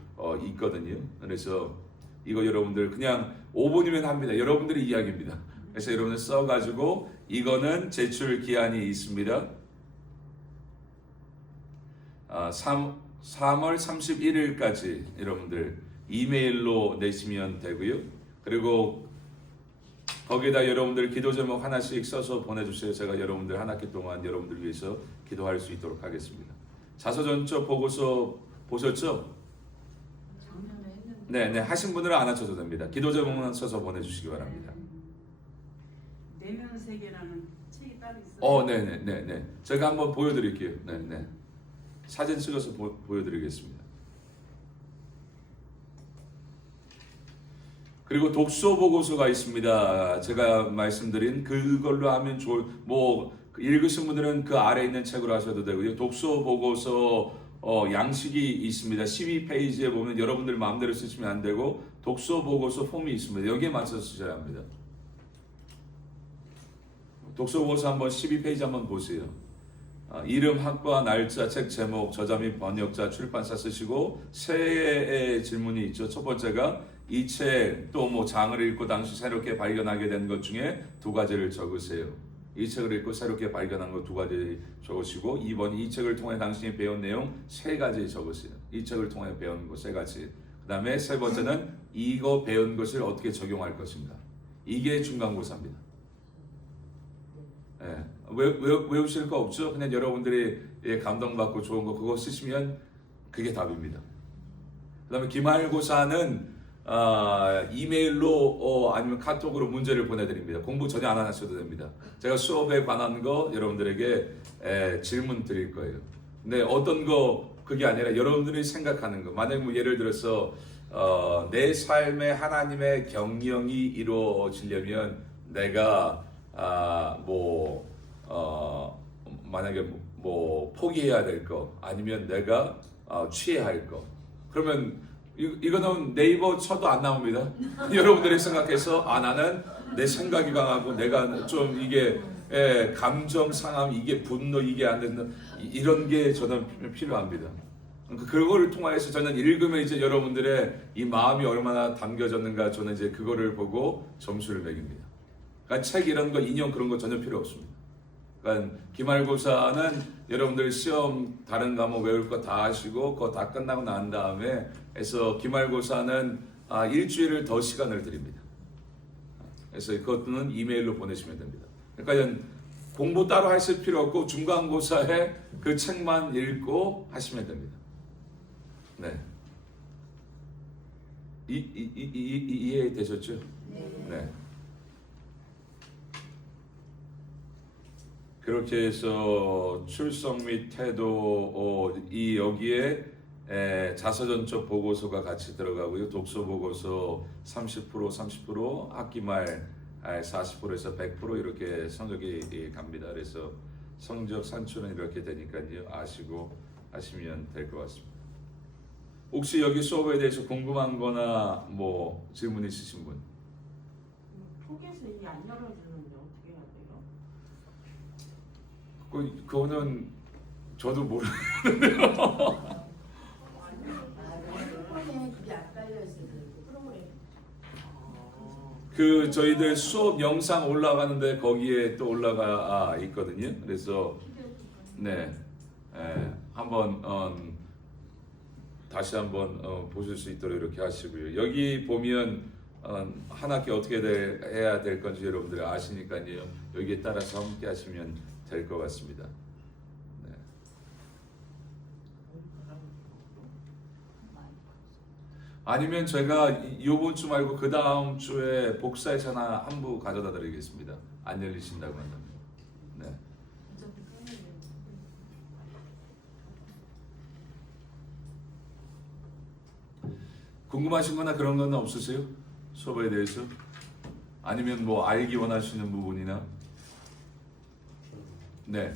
있거든요. 그래서 이거 여러분들 그냥 5분이면 합니다. 여러분들의 이야기입니다. 그래서 여러분들 써가지고 이거는 제출 기한이 있습니다. 3월 31일까지 여러분들 이메일로 내시면 되고요. 그리고 거기에다 여러분들 기도 제목 하나씩 써서 보내주세요. 제가 여러분들 한 학기 동안 여러분들 위해서 기도할 수 있도록 하겠습니다. 자서전적 보고서 보셨죠? 네, 하신 분들은 안 하셔도 됩니다. 기도 제목만 써서 보내주시기 바랍니다. 내면 세계라는 책이 따로 있어요. 네. 제가 한번 보여드릴게요. 네. 사진 찍어서 보여드리겠습니다. 그리고 독서 보고서가 있습니다. 제가 말씀드린 그걸로 하면 읽으신 분들은 그 아래 있는 책으로 하셔도 되고요. 독서 보고서 양식이 있습니다. 12페이지에 보면 여러분들 마음대로 쓰시면 안 되고 독서 보고서 폼이 있습니다. 여기에 맞춰서 쓰셔야 합니다. 독서 보고서 한번 12페이지 한번 보세요. 이름, 학과, 날짜, 책 제목, 저자 및 번역자, 출판사 쓰시고 세 질문이 있죠. 첫 번째가 이 책 또 뭐 장을 읽고 당시 새롭게 발견하게 된 것 중에 2가지를 적으세요. 이 책을 읽고 새롭게 발견한 것 2가지 적으시고 2번 이 책을 통해 당신이 배운 내용 3가지 적으세요. 이 책을 통해 배운 것 3가지. 그 다음에 세 번째는 이거 배운 것을 어떻게 적용할 것인가. 이게 중간고사입니다. 네. 외우실 거 없죠? 그냥 여러분들이 감동받고 좋은 거 그거 쓰시면 그게 답입니다. 그 다음에 기말고사는 이메일로 아니면 카톡으로 문제를 보내드립니다. 공부 전혀 안 하셔도 됩니다. 제가 수업에 관한 거 여러분들에게 질문 드릴 거예요. 근데 어떤 거 그게 아니라 여러분들이 생각하는 거. 만약 뭐 예를 들어서 내 삶에 하나님의 경영이 이루어지려면 내가 만약에 뭐 포기해야 될 거 아니면 내가 취해야 할 거. 그러면 이거는 네이버 쳐도 안 나옵니다. 여러분들이 생각해서 나는 내 생각이 강하고 내가 좀 이게 감정 상함 이게 분노 이게 안 된다 이런 게 저는 필요합니다. 그거를 통하여서 저는 읽으면 이제 여러분들의 이 마음이 얼마나 담겨졌는가 저는 이제 그거를 보고 점수를 매깁니다. 그러니까 책 이런 거 인용 그런 거 전혀 필요 없습니다. 그러니까 기말고사는 여러분들 시험 다른 과목 외울 거 다 하시고 그거 다 끝나고 난 다음에 해서 기말고사는 일주일을 더 시간을 드립니다. 그래서 그것은 이메일로 보내시면 됩니다. 그러니까 공부 따로 하실 필요 없고 중간고사에 그 책만 읽고 하시면 됩니다. 네. 이해되셨죠? 네. 그렇게 해서 출석 및 태도 이 여기에 자서전적 보고서가 같이 들어가고요. 독서 보고서 30%, 학기 말 40%에서 100% 이렇게 성적이 갑니다. 그래서 성적 산출은 이렇게 되니까요. 아시고 하시면 될 것 같습니다. 혹시 여기 수업에 대해서 궁금한 거나 뭐 질문 있으신 분? 포기해서 이게 안 열어주는데 어떻게 해야 돼요? 그거는 저도 모르겠는데요. 프로그램에 그게 안 깔려 있어요. 프로그램. 그 저희들 수업 영상 올라가는데 거기에 또 올라가 있거든요. 그래서 네, 한번 다시 한번 보실 수 있도록 이렇게 하시고요. 여기 보면 한 학기 어떻게 해야 될 건지 여러분들이 아시니까요. 여기에 따라서 함께 하시면 될 것 같습니다. 네. 아니면 제가 이번 주 말고 그 다음 주에 복사해서 하나 한 부 가져다 드리겠습니다. 안 열리신다고 한다면. 네. 궁금하신 거나 그런 건 없으세요? 수업에 대해서? 아니면 뭐 알기 원하시는 부분이나? 네.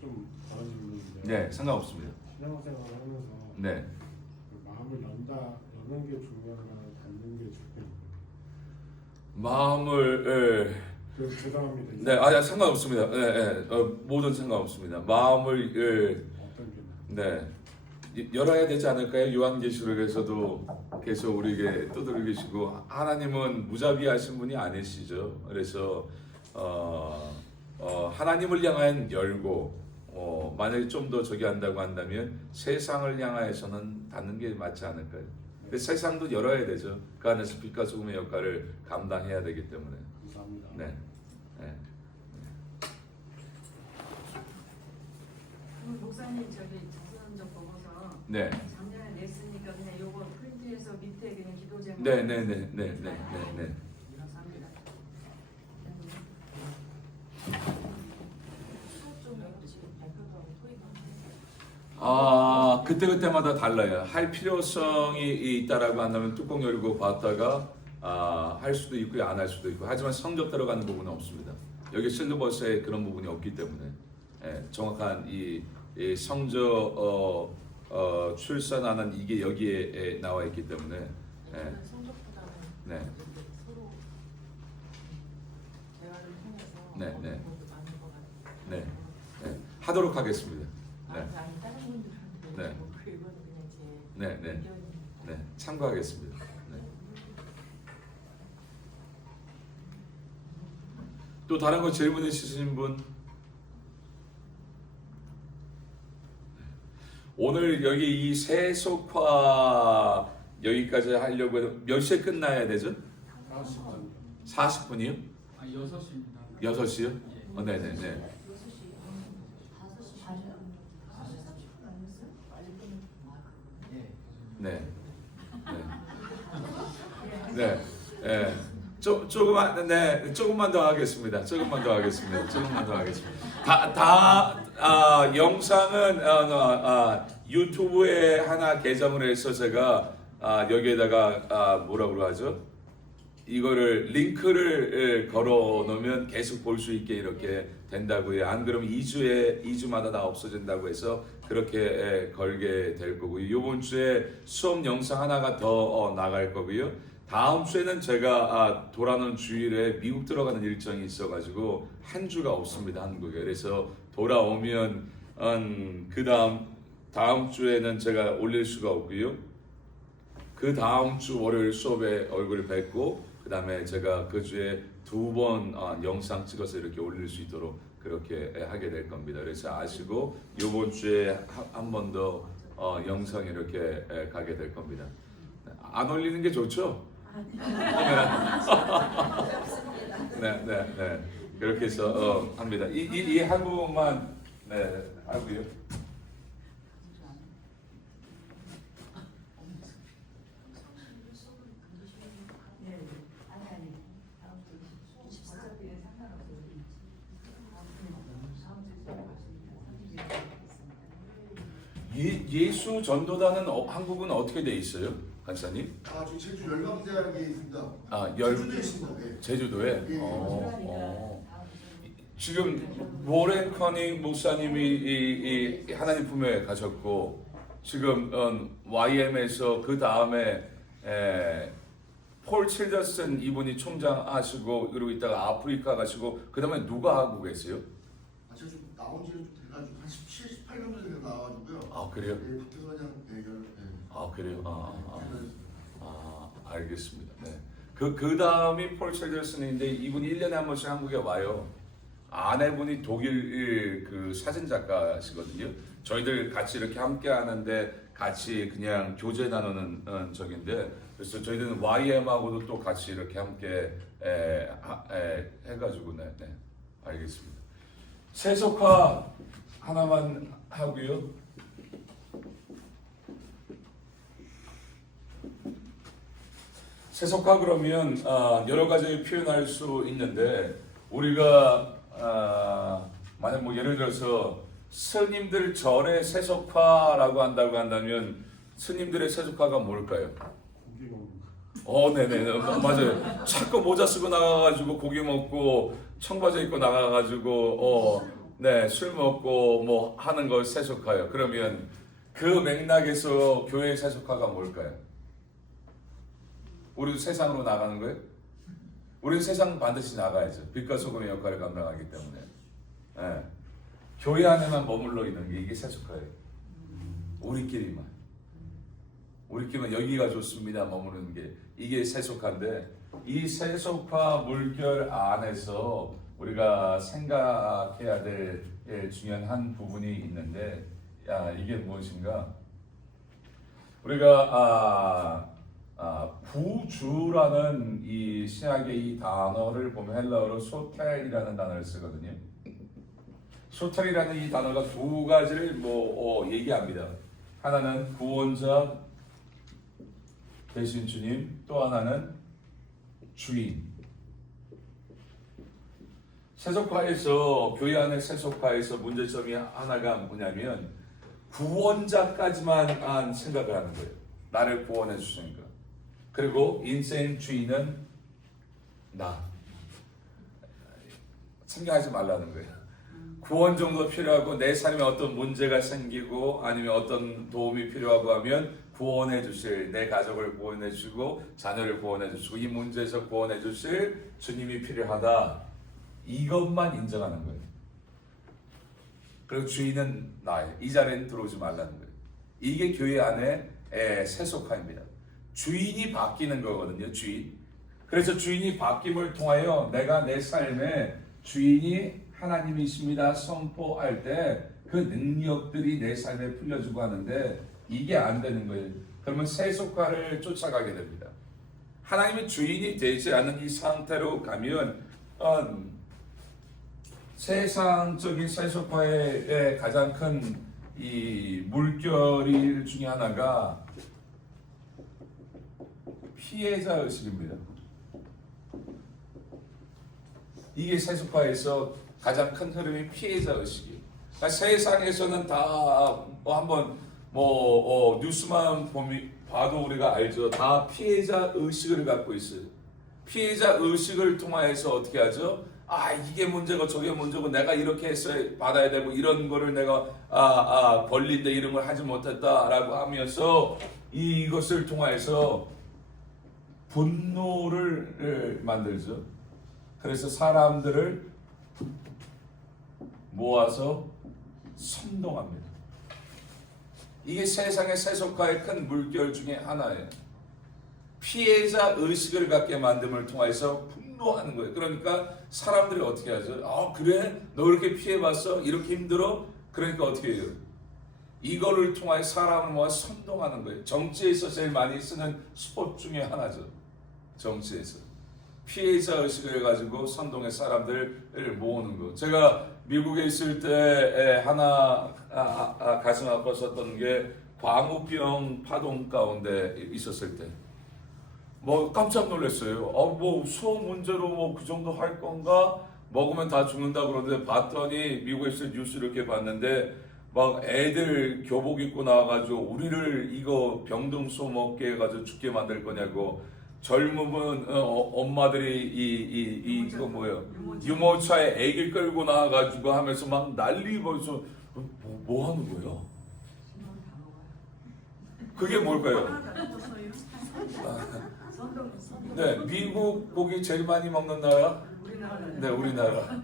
좀 다른 질문인데. 네, 상관없습니다. 신앙생활을 하면서 네. 그 마음을 여는 게 중요한가 닫는 게 중요한가? 마음을 죄송합니다. 네, 상관없습니다. 모든 상관없습니다. 마음을 어떤 게 네. 열어야 되지 않을까요? 요한계시록에서도 계속 우리에게 두드리시고 하나님은 무자비하신 분이 아니시죠. 그래서 하나님을 향한 열고 만약에 좀 더 저기 한다고 한다면 세상을 향하여서는 닫는 게 맞지 않을까요? 근데 세상도 열어야 되죠. 그 안에서 빛과 소금의 역할을 감당해야 되기 때문에. 감사합니다. 네. 네. 목사님 저기 자서전적 보고서 네. 작년에 냈으니까 그냥 요거 프린트해서 밑에 그냥 기도 제목. 네. 감사합니다. 수업 좀 해보지. 발표도 하고 토익도 하고. 그때마다 달라요. 할 필요성이 있다라고 한다면 뚜껑 열고 봤다가 할 수도 있고요, 안 할 수도 있고. 하지만 성적 들어가는 부분은 없습니다. 여기 실리버스에 그런 부분이 없기 때문에 정확한 이 성적 출산하는 이게 여기에 나와 있기 때문에 성적보다는 네. 서로 대화를 통해서 네, 네. 얻는 것도 많은 것 같아요. 네. 하도록 하겠습니다. 네. 아니 다른 분들한테 네. 뭐 그거는 그냥 제 네. 의견입니다. 네, 참고하겠습니다. 네. 또 다른 거 질문 있으신 분? 오늘 여기 이 세속화 여기까지 하려고 해도 몇 시에 끝나야 되죠? 40분. 40분이요? 6시입니다. 6시요? 예. 네네네. 6시, 5시 40분 아니었어요? 빨리 끝내. 예. 네. 네. 네, 예. 조금만 더 하겠습니다. 조금만 더 하겠습니다. 영상은 유튜브에 하나 개정을 해서 제가 여기에다가 뭐라고 하죠? 이거를 링크를 걸어 놓으면 계속 볼 수 있게 이렇게 된다고요. 안 그러면 2주마다 다 없어진다고 해서 그렇게 걸게 될 거고요. 이번 주에 수업 영상 하나가 더 나갈 거고요. 다음 주에는 제가 돌아오는 주일에 미국 들어가는 일정이 있어가지고 한 주가 없습니다, 한국에. 그래서 돌아오면 그 다음 주에는 제가 올릴 수가 없고요. 그 다음 주 월요일 수업에 얼굴을 뵙고 그 다음에 제가 그 주에 2번 영상 찍어서 이렇게 올릴 수 있도록 그렇게 하게 될 겁니다. 그래서 아시고 이번 주에 한 번 더 영상 이렇게 가게 될 겁니다. 안 올리는 게 좋죠? 네. 그렇게 해서 합니다. 이 한 부분만 하고요. 예수 전도단은 한국은 어떻게 돼 있어요, 간사님? 지금 제주 열감대학에 있습니다. 제주도에 있습니다. 네. 제주도에. 예. 지금 모렌 커닝 목사님이 이 하나님 품에 가셨고 지금 YM에서 그 다음에 폴 칠더슨 이분이 총장하시고 그리고 있다가 아프리카 가시고 그 다음에 누가 하고 계세요? 제가 좀 나온 지는 좀 돼가지고 한 17, 18년 전에 나와가지고요. 그래요? 네, 박태선 그냥 대결. 그래요? 알겠습니다. 네. 그 다음이 폴 칠더슨인데 이분이 1년에 한 번씩 한국에 와요. 아내분이 독일 그 사진 작가시거든요. 저희들 같이 이렇게 함께 하는데 같이 그냥 교제 나누는 적인데 그래서 저희들은 YM하고도 또 같이 이렇게 함께 해가지고 네, 알겠습니다. 세속화 하나만 하고요. 세속화 그러면 여러 가지 표현할 수 있는데 우리가 만약 뭐 예를 들어서 스님들 절의 세속화라고 한다고 한다면 스님들의 세속화가 뭘까요? 고기 먹는 거. 네네 맞아요. 자꾸 모자 쓰고 나가가지고 고기 먹고 청바지 입고 나가가지고 술 먹고 뭐 하는 걸 세속화요. 그러면 그 맥락에서 교회의 세속화가 뭘까요? 우리도 세상으로 나가는 거예요? 우리는 세상 반드시 나가야죠. 빛과 소금의 역할을 감당하기 때문에. 교회 안에만 머물러 있는 게 이게 세속화예요. 우리끼리만 여기가 좋습니다 머무르는 게 이게 세속화인데 이 세속화 물결 안에서 우리가 생각해야 될 중요한 한 부분이 있는데 이게 무엇인가? 우리가 부주라는 이 신약의 이 단어를 보면 헬라어로 소텔이라는 단어를 쓰거든요. 소텔이라는 이 단어가 두 가지를 얘기합니다. 하나는 구원자 대신 주님, 또 하나는 주인. 세속화에서 교회 안의 세속화에서 문제점이 하나가 뭐냐면 구원자까지만 생각을 하는 거예요. 나를 구원해 주시니까. 그리고 인생 주인은 나. 생각하지 말라는 거예요. 구원 정도 필요하고 내 삶에 어떤 문제가 생기고 아니면 어떤 도움이 필요하고 하면 구원해 주실 내 가족을 구원해 주시고 자녀를 구원해 주시고 이 문제에서 구원해 주실 주님이 필요하다. 이것만 인정하는 거예요. 그리고 주인은 나예요. 이 자리에 들어오지 말라는 거예요. 이게 교회 안에 세속화입니다. 주인이 바뀌는 거거든요. 주인. 그래서 주인이 바뀜을 통하여 내가 내 삶에 주인이 하나님이십니다 선포할 때 그 능력들이 내 삶에 풀려주고 하는데 이게 안 되는 거예요. 그러면 세속화를 쫓아가게 됩니다. 하나님이 주인이 되지 않은 이 상태로 가면 세상적인 세속화의 가장 큰 이 물결 중에 하나가 피해자 의식입니다. 이게 세속화에서 가장 큰 흐름이 피해자 의식이에요. 그러니까 세상에서는 다 한번 뉴스만 봐도 우리가 알죠. 다 피해자 의식을 갖고 있어요. 피해자 의식을 통해서 어떻게 하죠? 이게 문제고 저게 문제고 내가 이렇게 했어야 받아야 되고 이런 거를 내가 벌린데 이런 걸 하지 못했다라고 하면서 이것을 통해서 분노를 만들죠. 그래서 사람들을 모아서 선동합니다. 이게 세상의 세속화의 큰 물결 중에 하나예요. 피해자 의식을 갖게 만듦을 통해서 분노하는 거예요. 그러니까 사람들이 어떻게 하죠? 그래? 너 이렇게 피해봤어? 이렇게 힘들어? 그러니까 어떻게 해요? 이거를 통해 사람을 모아 선동하는 거예요. 정치에서 제일 많이 쓰는 수법 중에 하나죠. 정치에서. 피해자 의식을 가지고 선동해 사람들을 모으는 거. 제가 미국에 있을 때 하나 가슴 아팠었던 게 광우병 파동 가운데 있었을 때. 깜짝 놀랐어요. 소음 문제로 그 정도 할 건가? 먹으면 다 죽는다 그러는데 봤더니 미국에 있을 뉴스를 이렇게 봤는데 막 애들 교복 입고 나와가지고 우리를 이거 병등소 먹게 해가지고 죽게 만들 거냐고. 젊은 엄마들이 이거 뭐예요? 유모차에 애기를 끌고 나와가지고 하면서 막 난리 벌써 뭐 하는 거예요? 그게 뭘까요? 네, 미국 고기 제일 많이 먹는 나라? 네, 우리나라.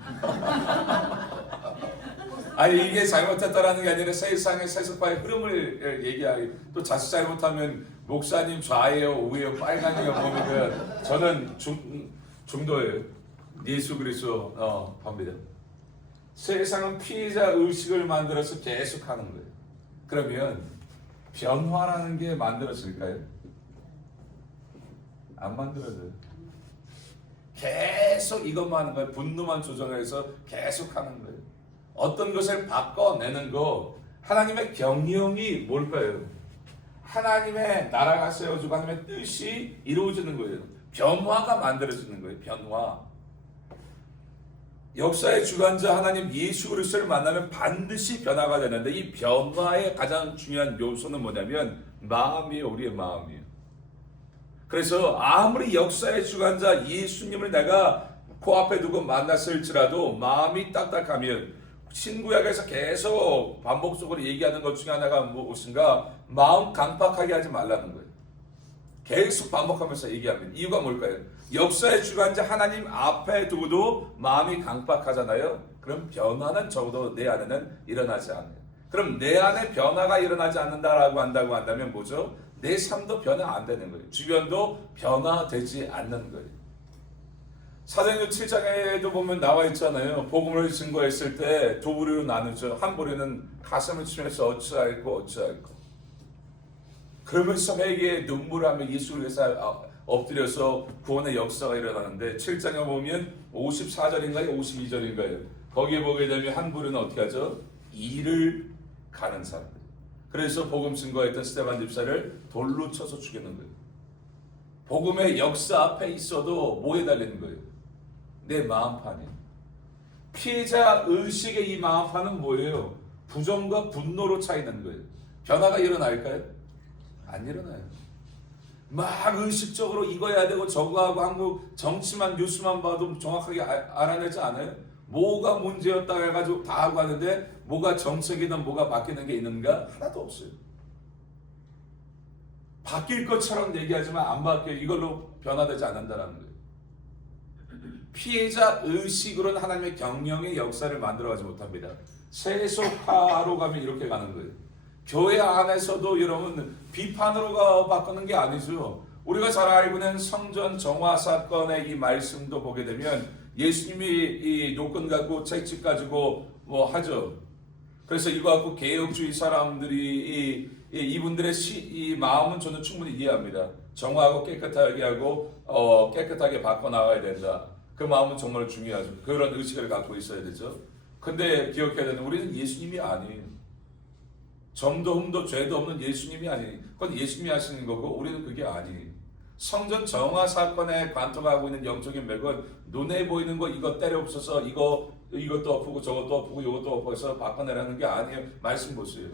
이게 잘못했다라는 게 아니라 세상의 세속화의 흐름을 얘기하기. 또 자칫 잘못하면 목사님 좌예요, 우예요, 빨강이요 보면 저는 중도예요. 예수 그리스도 봅니다. 세상은 피해자 의식을 만들어서 계속 하는 거예요. 그러면 변화라는 게 만들어질까요? 안 만들어져요. 계속 이것만 하는 거예요. 분노만 조정해서 계속 하는 거예요. 어떤 것을 바꿔내는 거, 하나님의 경영이 뭘까요? 하나님의 나라가 세워지고 하나님의 뜻이 이루어지는 거예요. 변화가 만들어지는 거예요. 변화. 역사의 주관자 하나님 예수 그리스도를 만나면 반드시 변화가 되는데 이 변화의 가장 중요한 요소는 뭐냐면 마음이에요. 우리의 마음이에요. 그래서 아무리 역사의 주관자 예수님을 내가 코앞에 두고 만났을지라도 마음이 딱딱하면 신구약에서 계속 반복적으로 얘기하는 것 중에 하나가 무엇인가? 마음 강팍하게 하지 말라는 거예요. 계속 반복하면서 얘기합니다. 이유가 뭘까요? 역사의 주관자 하나님 앞에 두고도 마음이 강팍하잖아요. 그럼 변화는 적어도 내 안에는 일어나지 않아요. 그럼 내 안에 변화가 일어나지 않는다라고 한다면 뭐죠? 내 삶도 변화 안 되는 거예요. 주변도 변화되지 않는 거예요. 사도행전 7장에도 보면 나와 있잖아요. 복음을 증거했을 때 두 부류로 나누죠. 한 부류는 가슴을 치면서 어찌할꼬. 그러면서 회개에 눈물을 하며 예수를 위해서 엎드려서 구원의 역사가 일어나는데 7장에 보면 54절인가요? 52절인가요? 거기에 보게 되면 한 부류는 어떻게 하죠? 일을 가는 사람들. 그래서 복음 증거했던 스데반 집사를 돌로 쳐서 죽이는 거예요. 복음의 역사 앞에 있어도 뭐에 달리는 거예요? 내 마음판이에요. 피해자 의식의 이 마음판은 뭐예요? 부정과 분노로 차이는 거예요. 변화가 일어날까요? 안 일어나요. 막 의식적으로 이거 해야 되고 저거 하고 한국 정치만 뉴스만 봐도 정확하게 알아내지 않아요? 뭐가 문제였다 해가지고 다 하고 하는데 뭐가 정책이든 뭐가 바뀌는 게 있는가? 하나도 없어요. 바뀔 것처럼 얘기하지만 안 바뀌어요. 이걸로 변화되지 않는다는 거예요. 피해자 의식으로는 하나님의 경영의 역사를 만들어가지 못합니다. 세속화로 가면 이렇게 가는 거예요. 교회 안에서도 여러분 비판으로 바꾸는 게 아니죠. 우리가 잘 알고 있는 성전 정화 사건의 이 말씀도 보게 되면 예수님이 이 노건 갖고 채찍 가지고 하죠. 그래서 이거 갖고 개혁주의 사람들이 이분들의 이 마음은 저는 충분히 이해합니다. 정화하고 깨끗하게 하고 깨끗하게 바꿔 나가야 된다. 그 마음은 정말 중요하죠. 그런 의식을 갖고 있어야 되죠. 근데 기억해야 되는 우리는 예수님이 아니에요. 점도 흠도 죄도 없는 예수님이 아니에요. 그건 예수님이 하시는 거고 우리는 그게 아니에요. 성전 정화 사건에 관통하고 있는 영적인 맥은 눈에 보이는 거 이거 때려 없어서 이것도 엎고 저것도 엎고 이것도 엎어서 바꿔내라는 게 아니에요. 말씀 보세요.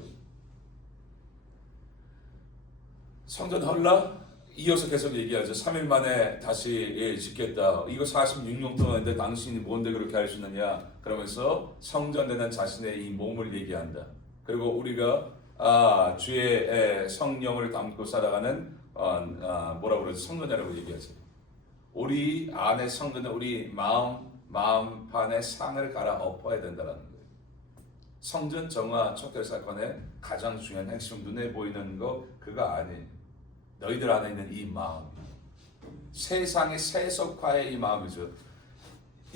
성전 헐라? 이어서 계속 얘기하죠. 3일 만에 다시 짓겠다. 이거 46년 동안인데 당신이 뭔데 그렇게 할 수 있느냐? 그러면서 성전되는 자신의 이 몸을 얘기한다. 그리고 우리가 주의 성령을 담고 살아가는 뭐라고 그러지? 성전이라고 얘기하죠. 우리 안에 성전에 우리 마음판에 상을 갈아 엎어야 된다는 거예요. 성전 정화 촉결 사건의 가장 중요한 핵심, 눈에 보이는 거 그거 아니에요. 너희들 안에 있는 이 마음, 세상의 세속화의 이 마음이죠.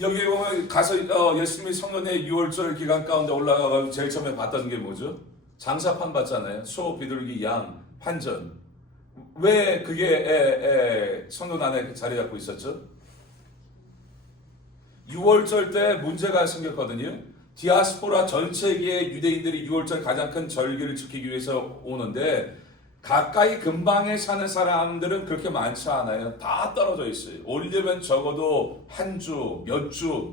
여기 보면 가서 예수님이 성년의 6월절 기간 가운데 올라가서 제일 처음에 봤던 게 뭐죠? 장사판 봤잖아요. 소, 비둘기, 양, 판전. 왜 그게 성년 안에 자리 잡고 있었죠? 6월절 때 문제가 생겼거든요. 디아스포라 전 세계의 유대인들이 6월절 가장 큰 절기를 지키기 위해서 오는데 가까이 근방에 사는 사람들은 그렇게 많지 않아요. 다 떨어져 있어요. 오려면 적어도 한 주,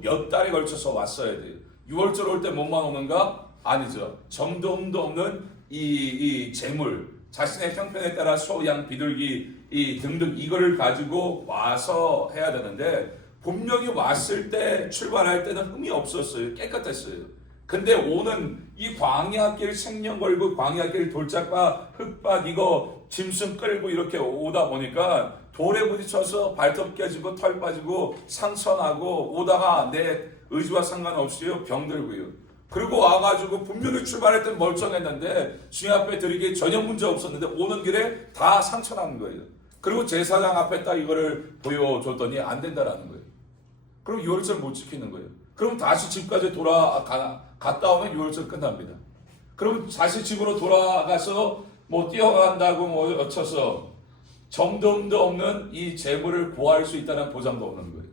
몇 달에 걸쳐서 왔어야 돼요. 6월절 올 때 몸만 오는가? 아니죠. 정도음도 없는 이 재물, 자신의 형편에 따라 소, 양, 비둘기 이 등등 이거를 가지고 와서 해야 되는데 분명히 왔을 때 출발할 때는 흠이 없었어요. 깨끗했어요. 근데 오는 이 광야길 생명 걸고 광야길 돌짝밭 흙밭 이거 짐승 끌고 이렇게 오다 보니까 돌에 부딪혀서 발톱 깨지고 털 빠지고 상처나고 오다가 내 의지와 상관없이요 병들고요. 그리고 와가지고 분명히 출발할 때 멀쩡했는데 주님 앞에 드리기에 전혀 문제 없었는데 오는 길에 다 상처나는 거예요. 그리고 제사장 앞에 딱 이거를 보여줬더니 안 된다라는 거예요. 그럼 6월절 못 지키는 거예요. 그럼 다시 집까지 갔다 오면 6월절 끝납니다. 그럼 다시 집으로 돌아가서 뭐 뛰어간다고 뭐 어쳐서 정dom도 없는 이 재물을 구할 수 있다는 보장도 없는 거예요.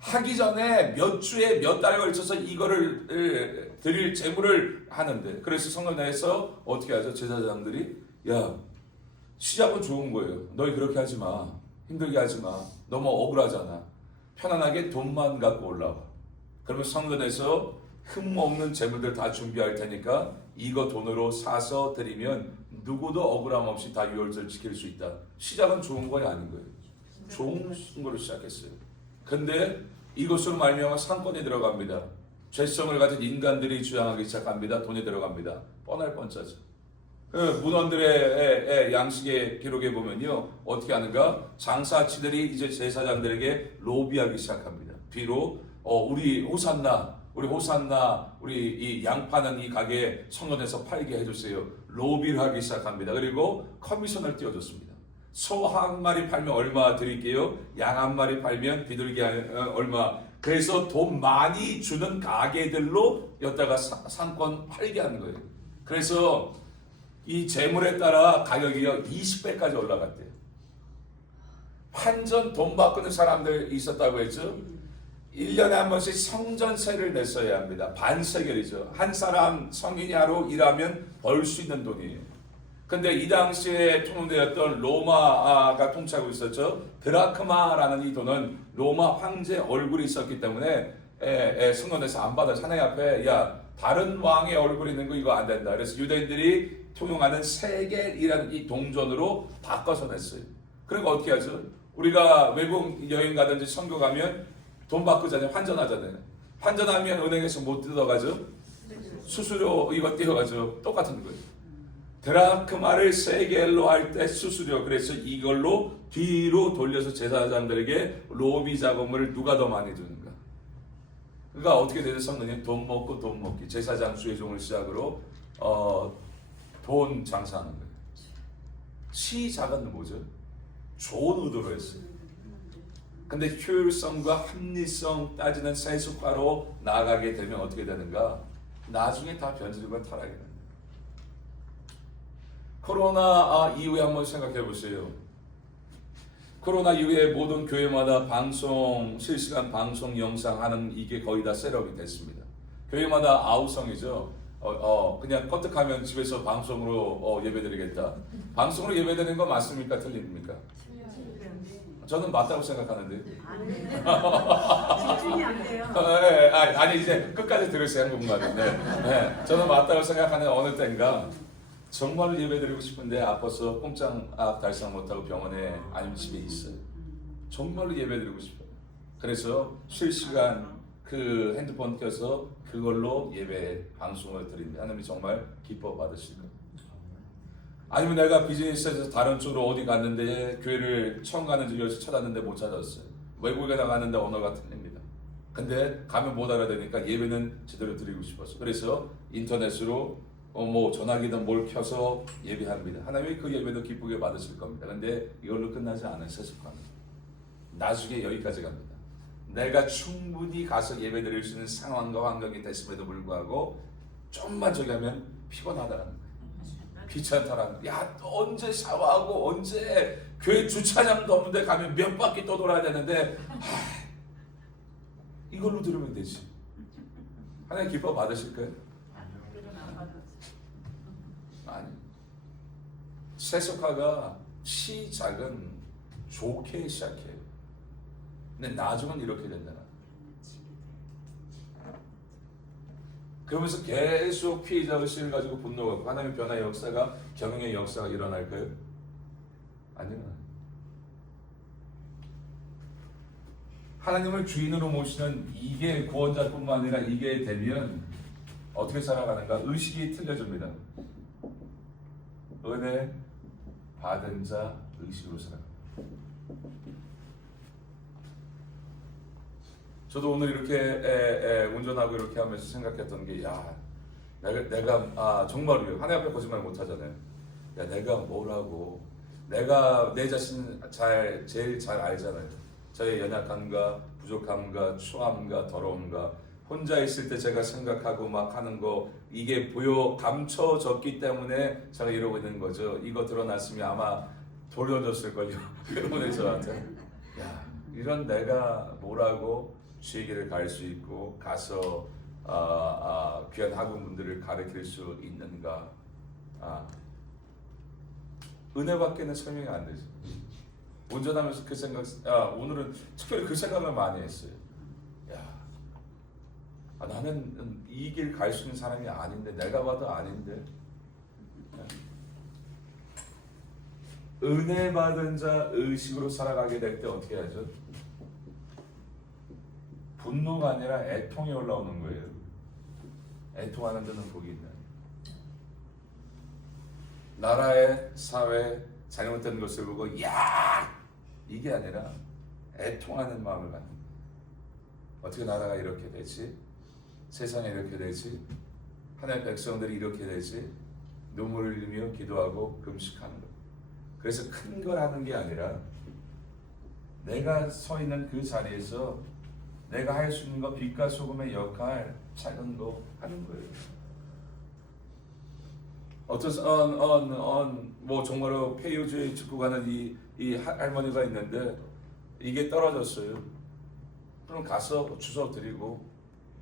하기 전에 몇 주에 몇 달에 걸쳐서 이거를 드릴 재물을 하는데 그래서 성전에서 어떻게 하죠? 제사장들이 야 시작은 좋은 거예요. 너희 그렇게 하지 마. 힘들게 하지 마. 너무 억울하잖아. 편안하게 돈만 갖고 올라와. 그러면 성전에서 흠 없는 재물들 다 준비할 테니까 이거 돈으로 사서 드리면 누구도 억울함 없이 다 6월절 지킬 수 있다. 시작은 좋은 건 아닌 거예요. 좋은 거로 시작했어요. 근데 이것으로 말미암아 상권이 들어갑니다. 죄성을 가진 인간들이 주장하기 시작합니다. 돈이 들어갑니다. 뻔할 뻔짜죠. 문헌들의 양식의 기록에 보면요 어떻게 하는가? 장사치들이 이제 제사장들에게 로비하기 시작합니다. 비로 우리 호산나 우리 이 양파는 이 가게에 성전에서 팔게 해주세요. 로비를 하기 시작합니다. 그리고 커미션을 띄워줬습니다. 소 한 마리 팔면 얼마 드릴게요. 양 한 마리 팔면 비둘기 얼마. 그래서 돈 많이 주는 가게들로 여기다가 상권 팔게 하는 거예요. 그래서 이 재물에 따라 가격이 20배까지 올라갔대요. 환전 돈 바꾸는 사람들 있었다고 했죠. 1년에 한 번씩 성전세를 냈어야 합니다. 반세겔이죠. 한 사람 성인이 하루 일하면 벌 수 있는 돈이에요. 근데 이 당시에 통용되었던 로마가 통치하고 있었죠. 드라크마라는 이 돈은 로마 황제 얼굴이 있었기 때문에 성전에서 안 받아. 사내 앞에 야 다른 왕의 얼굴이 있는 거 이거 안 된다. 그래서 유대인들이 통용하는 세겔이라는 이 동전으로 바꿔서 냈어요. 그러니까 어떻게 하죠? 우리가 외국 여행 가든지 선교 가면 돈 바꾸잖아요. 환전하잖아요. 환전하면 은행에서 못 뜯어가죠? 수수료 이거 떼어가죠. 똑같은 거예요. 드라크마를 세겔로 할 때 수수료. 그래서 이걸로 뒤로 돌려서 제사장들에게 로비 자금을 누가 더 많이 주는가. 그러니까 어떻게 되죠? 성전이 돈 먹고 돈 먹기. 제사장 수혜종을 시작으로 돈 장사하는 거예요. 시작은 뭐죠? 좋은 의도로 했어요. 근데 효율성과 합리성 따지는 세속화로 나아가게 되면 어떻게 되는가? 나중에 다 변질과 타락이 됩니다. 코로나 이후에 한번 생각해 보세요. 코로나 이후에 모든 교회마다 실시간 방송 영상 하는 이게 거의 다 셋업이 됐습니다. 교회마다 아우성이죠. 그냥 껐득하면 집에서 방송으로 예배드리겠다. 방송으로 예배드리는 거 맞습니까? 틀립니까? 저는 맞다고 생각하는데. 집중이 안 돼요. 아니 이제 끝까지 들으세요 한국말은. 네. 저는 맞다고 생각하는 어느 때인가 정말로 예배드리고 싶은데 아파서 꼼짝 달싹 못하고 병원에 아니면 집에 있어요. 정말로 예배드리고 싶어요. 그래서 실시간 그 핸드폰 켜서 그걸로 예배 방송을 드립니다. 하나님이 정말 기뻐 받으실 겁니다. 아니면 내가 비즈니스에서 다른 쪽으로 어디 갔는데 교회를 처음 가는 집 열심히 찾았는데 못 찾았어요. 외국에 나갔는데 언어가 틀립니다. 근데 가면 못 알아듣으니까 예배는 제대로 드리고 싶었어요. 그래서 인터넷으로 뭐 전화기든 뭘 켜서 예배합니다. 하나님이 그 예배도 기쁘게 받으실 겁니다. 근데 이걸로 끝나지 않은 새 습관입니다. 나중에 여기까지 갑니다. 내가 충분히 가서 예배 드릴 수 있는 상황과 환경이 됐음에도 불구하고 좀만 저기 하면 피곤하다는 거예요. 귀찮다라는 거예요. 야, 또 언제 샤워하고 언제 교회 주차장도 없는데 가면 몇 바퀴 또 돌아야 되는데 이걸로 들으면 되지. 하나님 기뻐 받으실까요? 아니. 세속화가 시작은 좋게 시작해요. 근데 나중은 이렇게 된다는 거예요. 그러면서 계속 피해자 의식을 가지고 분노가 하나님의 변화의 역사가 경영의 역사가 일어날까요? 아니요. 하나님을 주인으로 모시는 이게 구원자뿐만 아니라 이게 되면 어떻게 살아가는가? 의식이 틀려집니다. 은혜 받은 자 의식으로 살아갑니다. 저도 오늘 이렇게 운전하고 이렇게 하면서 생각했던 게, 야, 내가 정말로요. 하나님 앞에 거짓말 못 하잖아요. 야, 내가 뭐라고? 내가 내 자신 제일 잘 알잖아요. 저의 연약함과 부족함과 추함과 더러움과 혼자 있을 때 제가 생각하고 막 하는 거 이게 감춰졌기 때문에 제가 이러고 있는 거죠. 이거 드러났으면 아마 돌려줬을걸요. 여러분의 저한테. 야, 이런 내가 뭐라고 주의 길을 갈 수 있고 가서 귀한 학우분들을 가르칠 수 있는가? 은혜밖에는 설명이 안 되죠. 운전하면서 그 생각, 오늘은 특별히 그 생각을 많이 했어요. 야, 나는 이 길 갈 수 있는 사람이 아닌데, 내가 봐도 아닌데. 은혜 받은 자 의식으로 살아가게 될 때 어떻게 하죠? 분노가 아니라 애통이 올라오는 거예요. 애통하는 데는 복이 있나요? 나라의 사회 잘못된 것을 보고 야! 이게 아니라 애통하는 마음을 갖는 거예요. 어떻게 나라가 이렇게 되지? 세상이 이렇게 되지? 하나님의 백성들이 이렇게 되지? 눈물을 흘리며 기도하고 금식하는 거예요. 그래서 큰 걸 하는 게 아니라 내가 서 있는 그 자리에서 내가 할 수 있는 거 빛과 소금의 역할 작은 거 하는 거예요. 어떤 뭐 정말로 폐유주의 죽고 가는 이 할머니가 있는데 이게 떨어졌어요. 그럼 가서 주워 드리고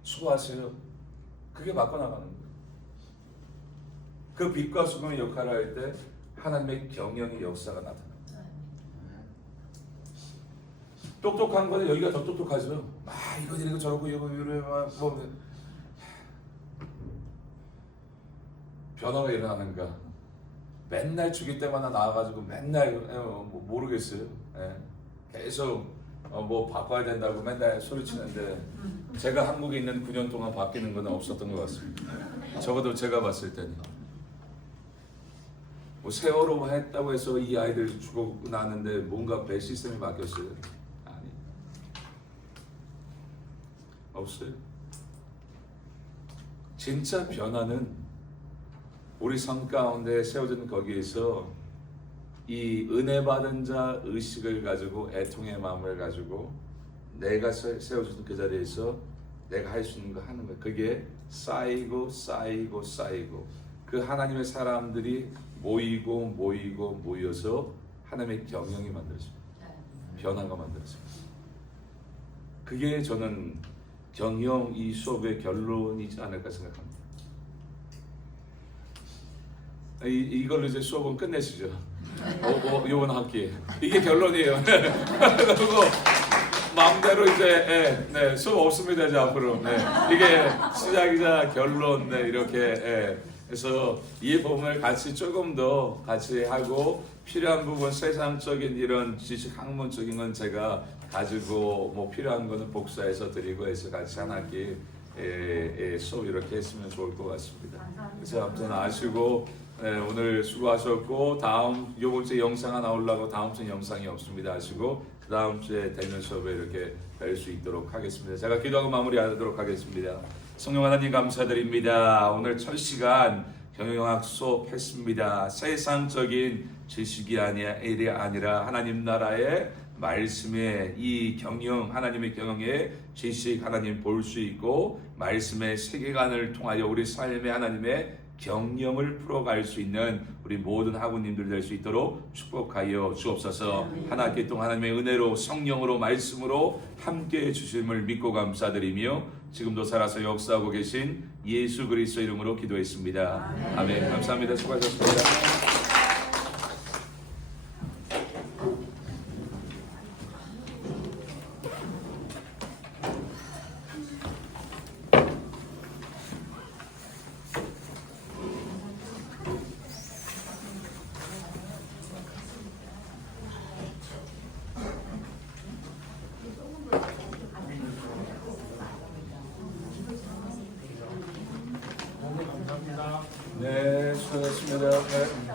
수고하세요. 그게 바꿔나가는 거예요. 그 빛과 소금의 역할을 할 때 하나님의 경영의 역사가 나타납니다. 똑똑한 거는 여기가 더 똑똑하죠. 이거 이러고 저러고 이거 뭐 변화가 일어나는가? 맨날 주기 때마다 나와가지고 맨날 모르겠어요. 계속 뭐 바꿔야 된다고 맨날 소리치는데 제가 한국에 있는 9년 동안 바뀌는 건 없었던 것 같습니다. 적어도 제가 봤을 때는 뭐 세월호 했다고 해서 이 아이들 죽고 나는데 뭔가 배 시스템이 바뀌었어요? 아니, 없어요. 진짜 변화는 우리 삶 가운데 세워진 거기에서 이 은혜 받은 자 의식을 가지고 애통의 마음을 가지고 내가 세워진 그 자리에서 내가 할 수 있는 거 하는 거예요. 그게 쌓이고 쌓이고 쌓이고 그 하나님의 사람들이 모여서 하나님의 경영이 만들어집니다. 변화가 만들어집니다. 그게 저는 경영 이 수업의 결론이지 않을까 생각합니다. 이걸로 이제 수업은 끝내시죠. 이번 학기 이게 결론이에요. 그리고 마음대로 이제 수업 없습니다 이제 앞으로. 이게 시작이자 결론 이렇게. 그래서 이 부분을 같이 조금 더 같이 하고 필요한 부분 세상적인 이런 지식 학문적인 건 제가 가지고 뭐 필요한 거는 복사해서 드리고 해서 같이 한 학기 수업 이렇게 했으면 좋을 것 같습니다. 그래서 아무튼 아시고 오늘 수고하셨고 요번 주에 영상 하나 올라가고 다음 주에 영상이 없습니다 하시고 그 다음 주에 대면 수업에 이렇게 뵐 수 있도록 하겠습니다. 제가 기도하고 마무리하도록 하겠습니다. 성령 하나님 감사드립니다. 오늘 첫 시간 경영학 수업했습니다. 세상적인 지식이 아니라 하나님 나라의 말씀의 이 경영, 하나님의 경영의 지식 하나님 볼 수 있고 말씀의 세계관을 통하여 우리 삶의 하나님의 경영을 풀어갈 수 있는 우리 모든 학우님들 될 수 있도록 축복하여 주옵소서. 한 학기 동안 하나님의 은혜로 성령으로 말씀으로 함께해 주심을 믿고 감사드리며 지금도 살아서 역사하고 계신 예수 그리스도 이름으로 기도했습니다. 아멘. 감사합니다. 수고하셨습니다. 네, 수고하셨습니다.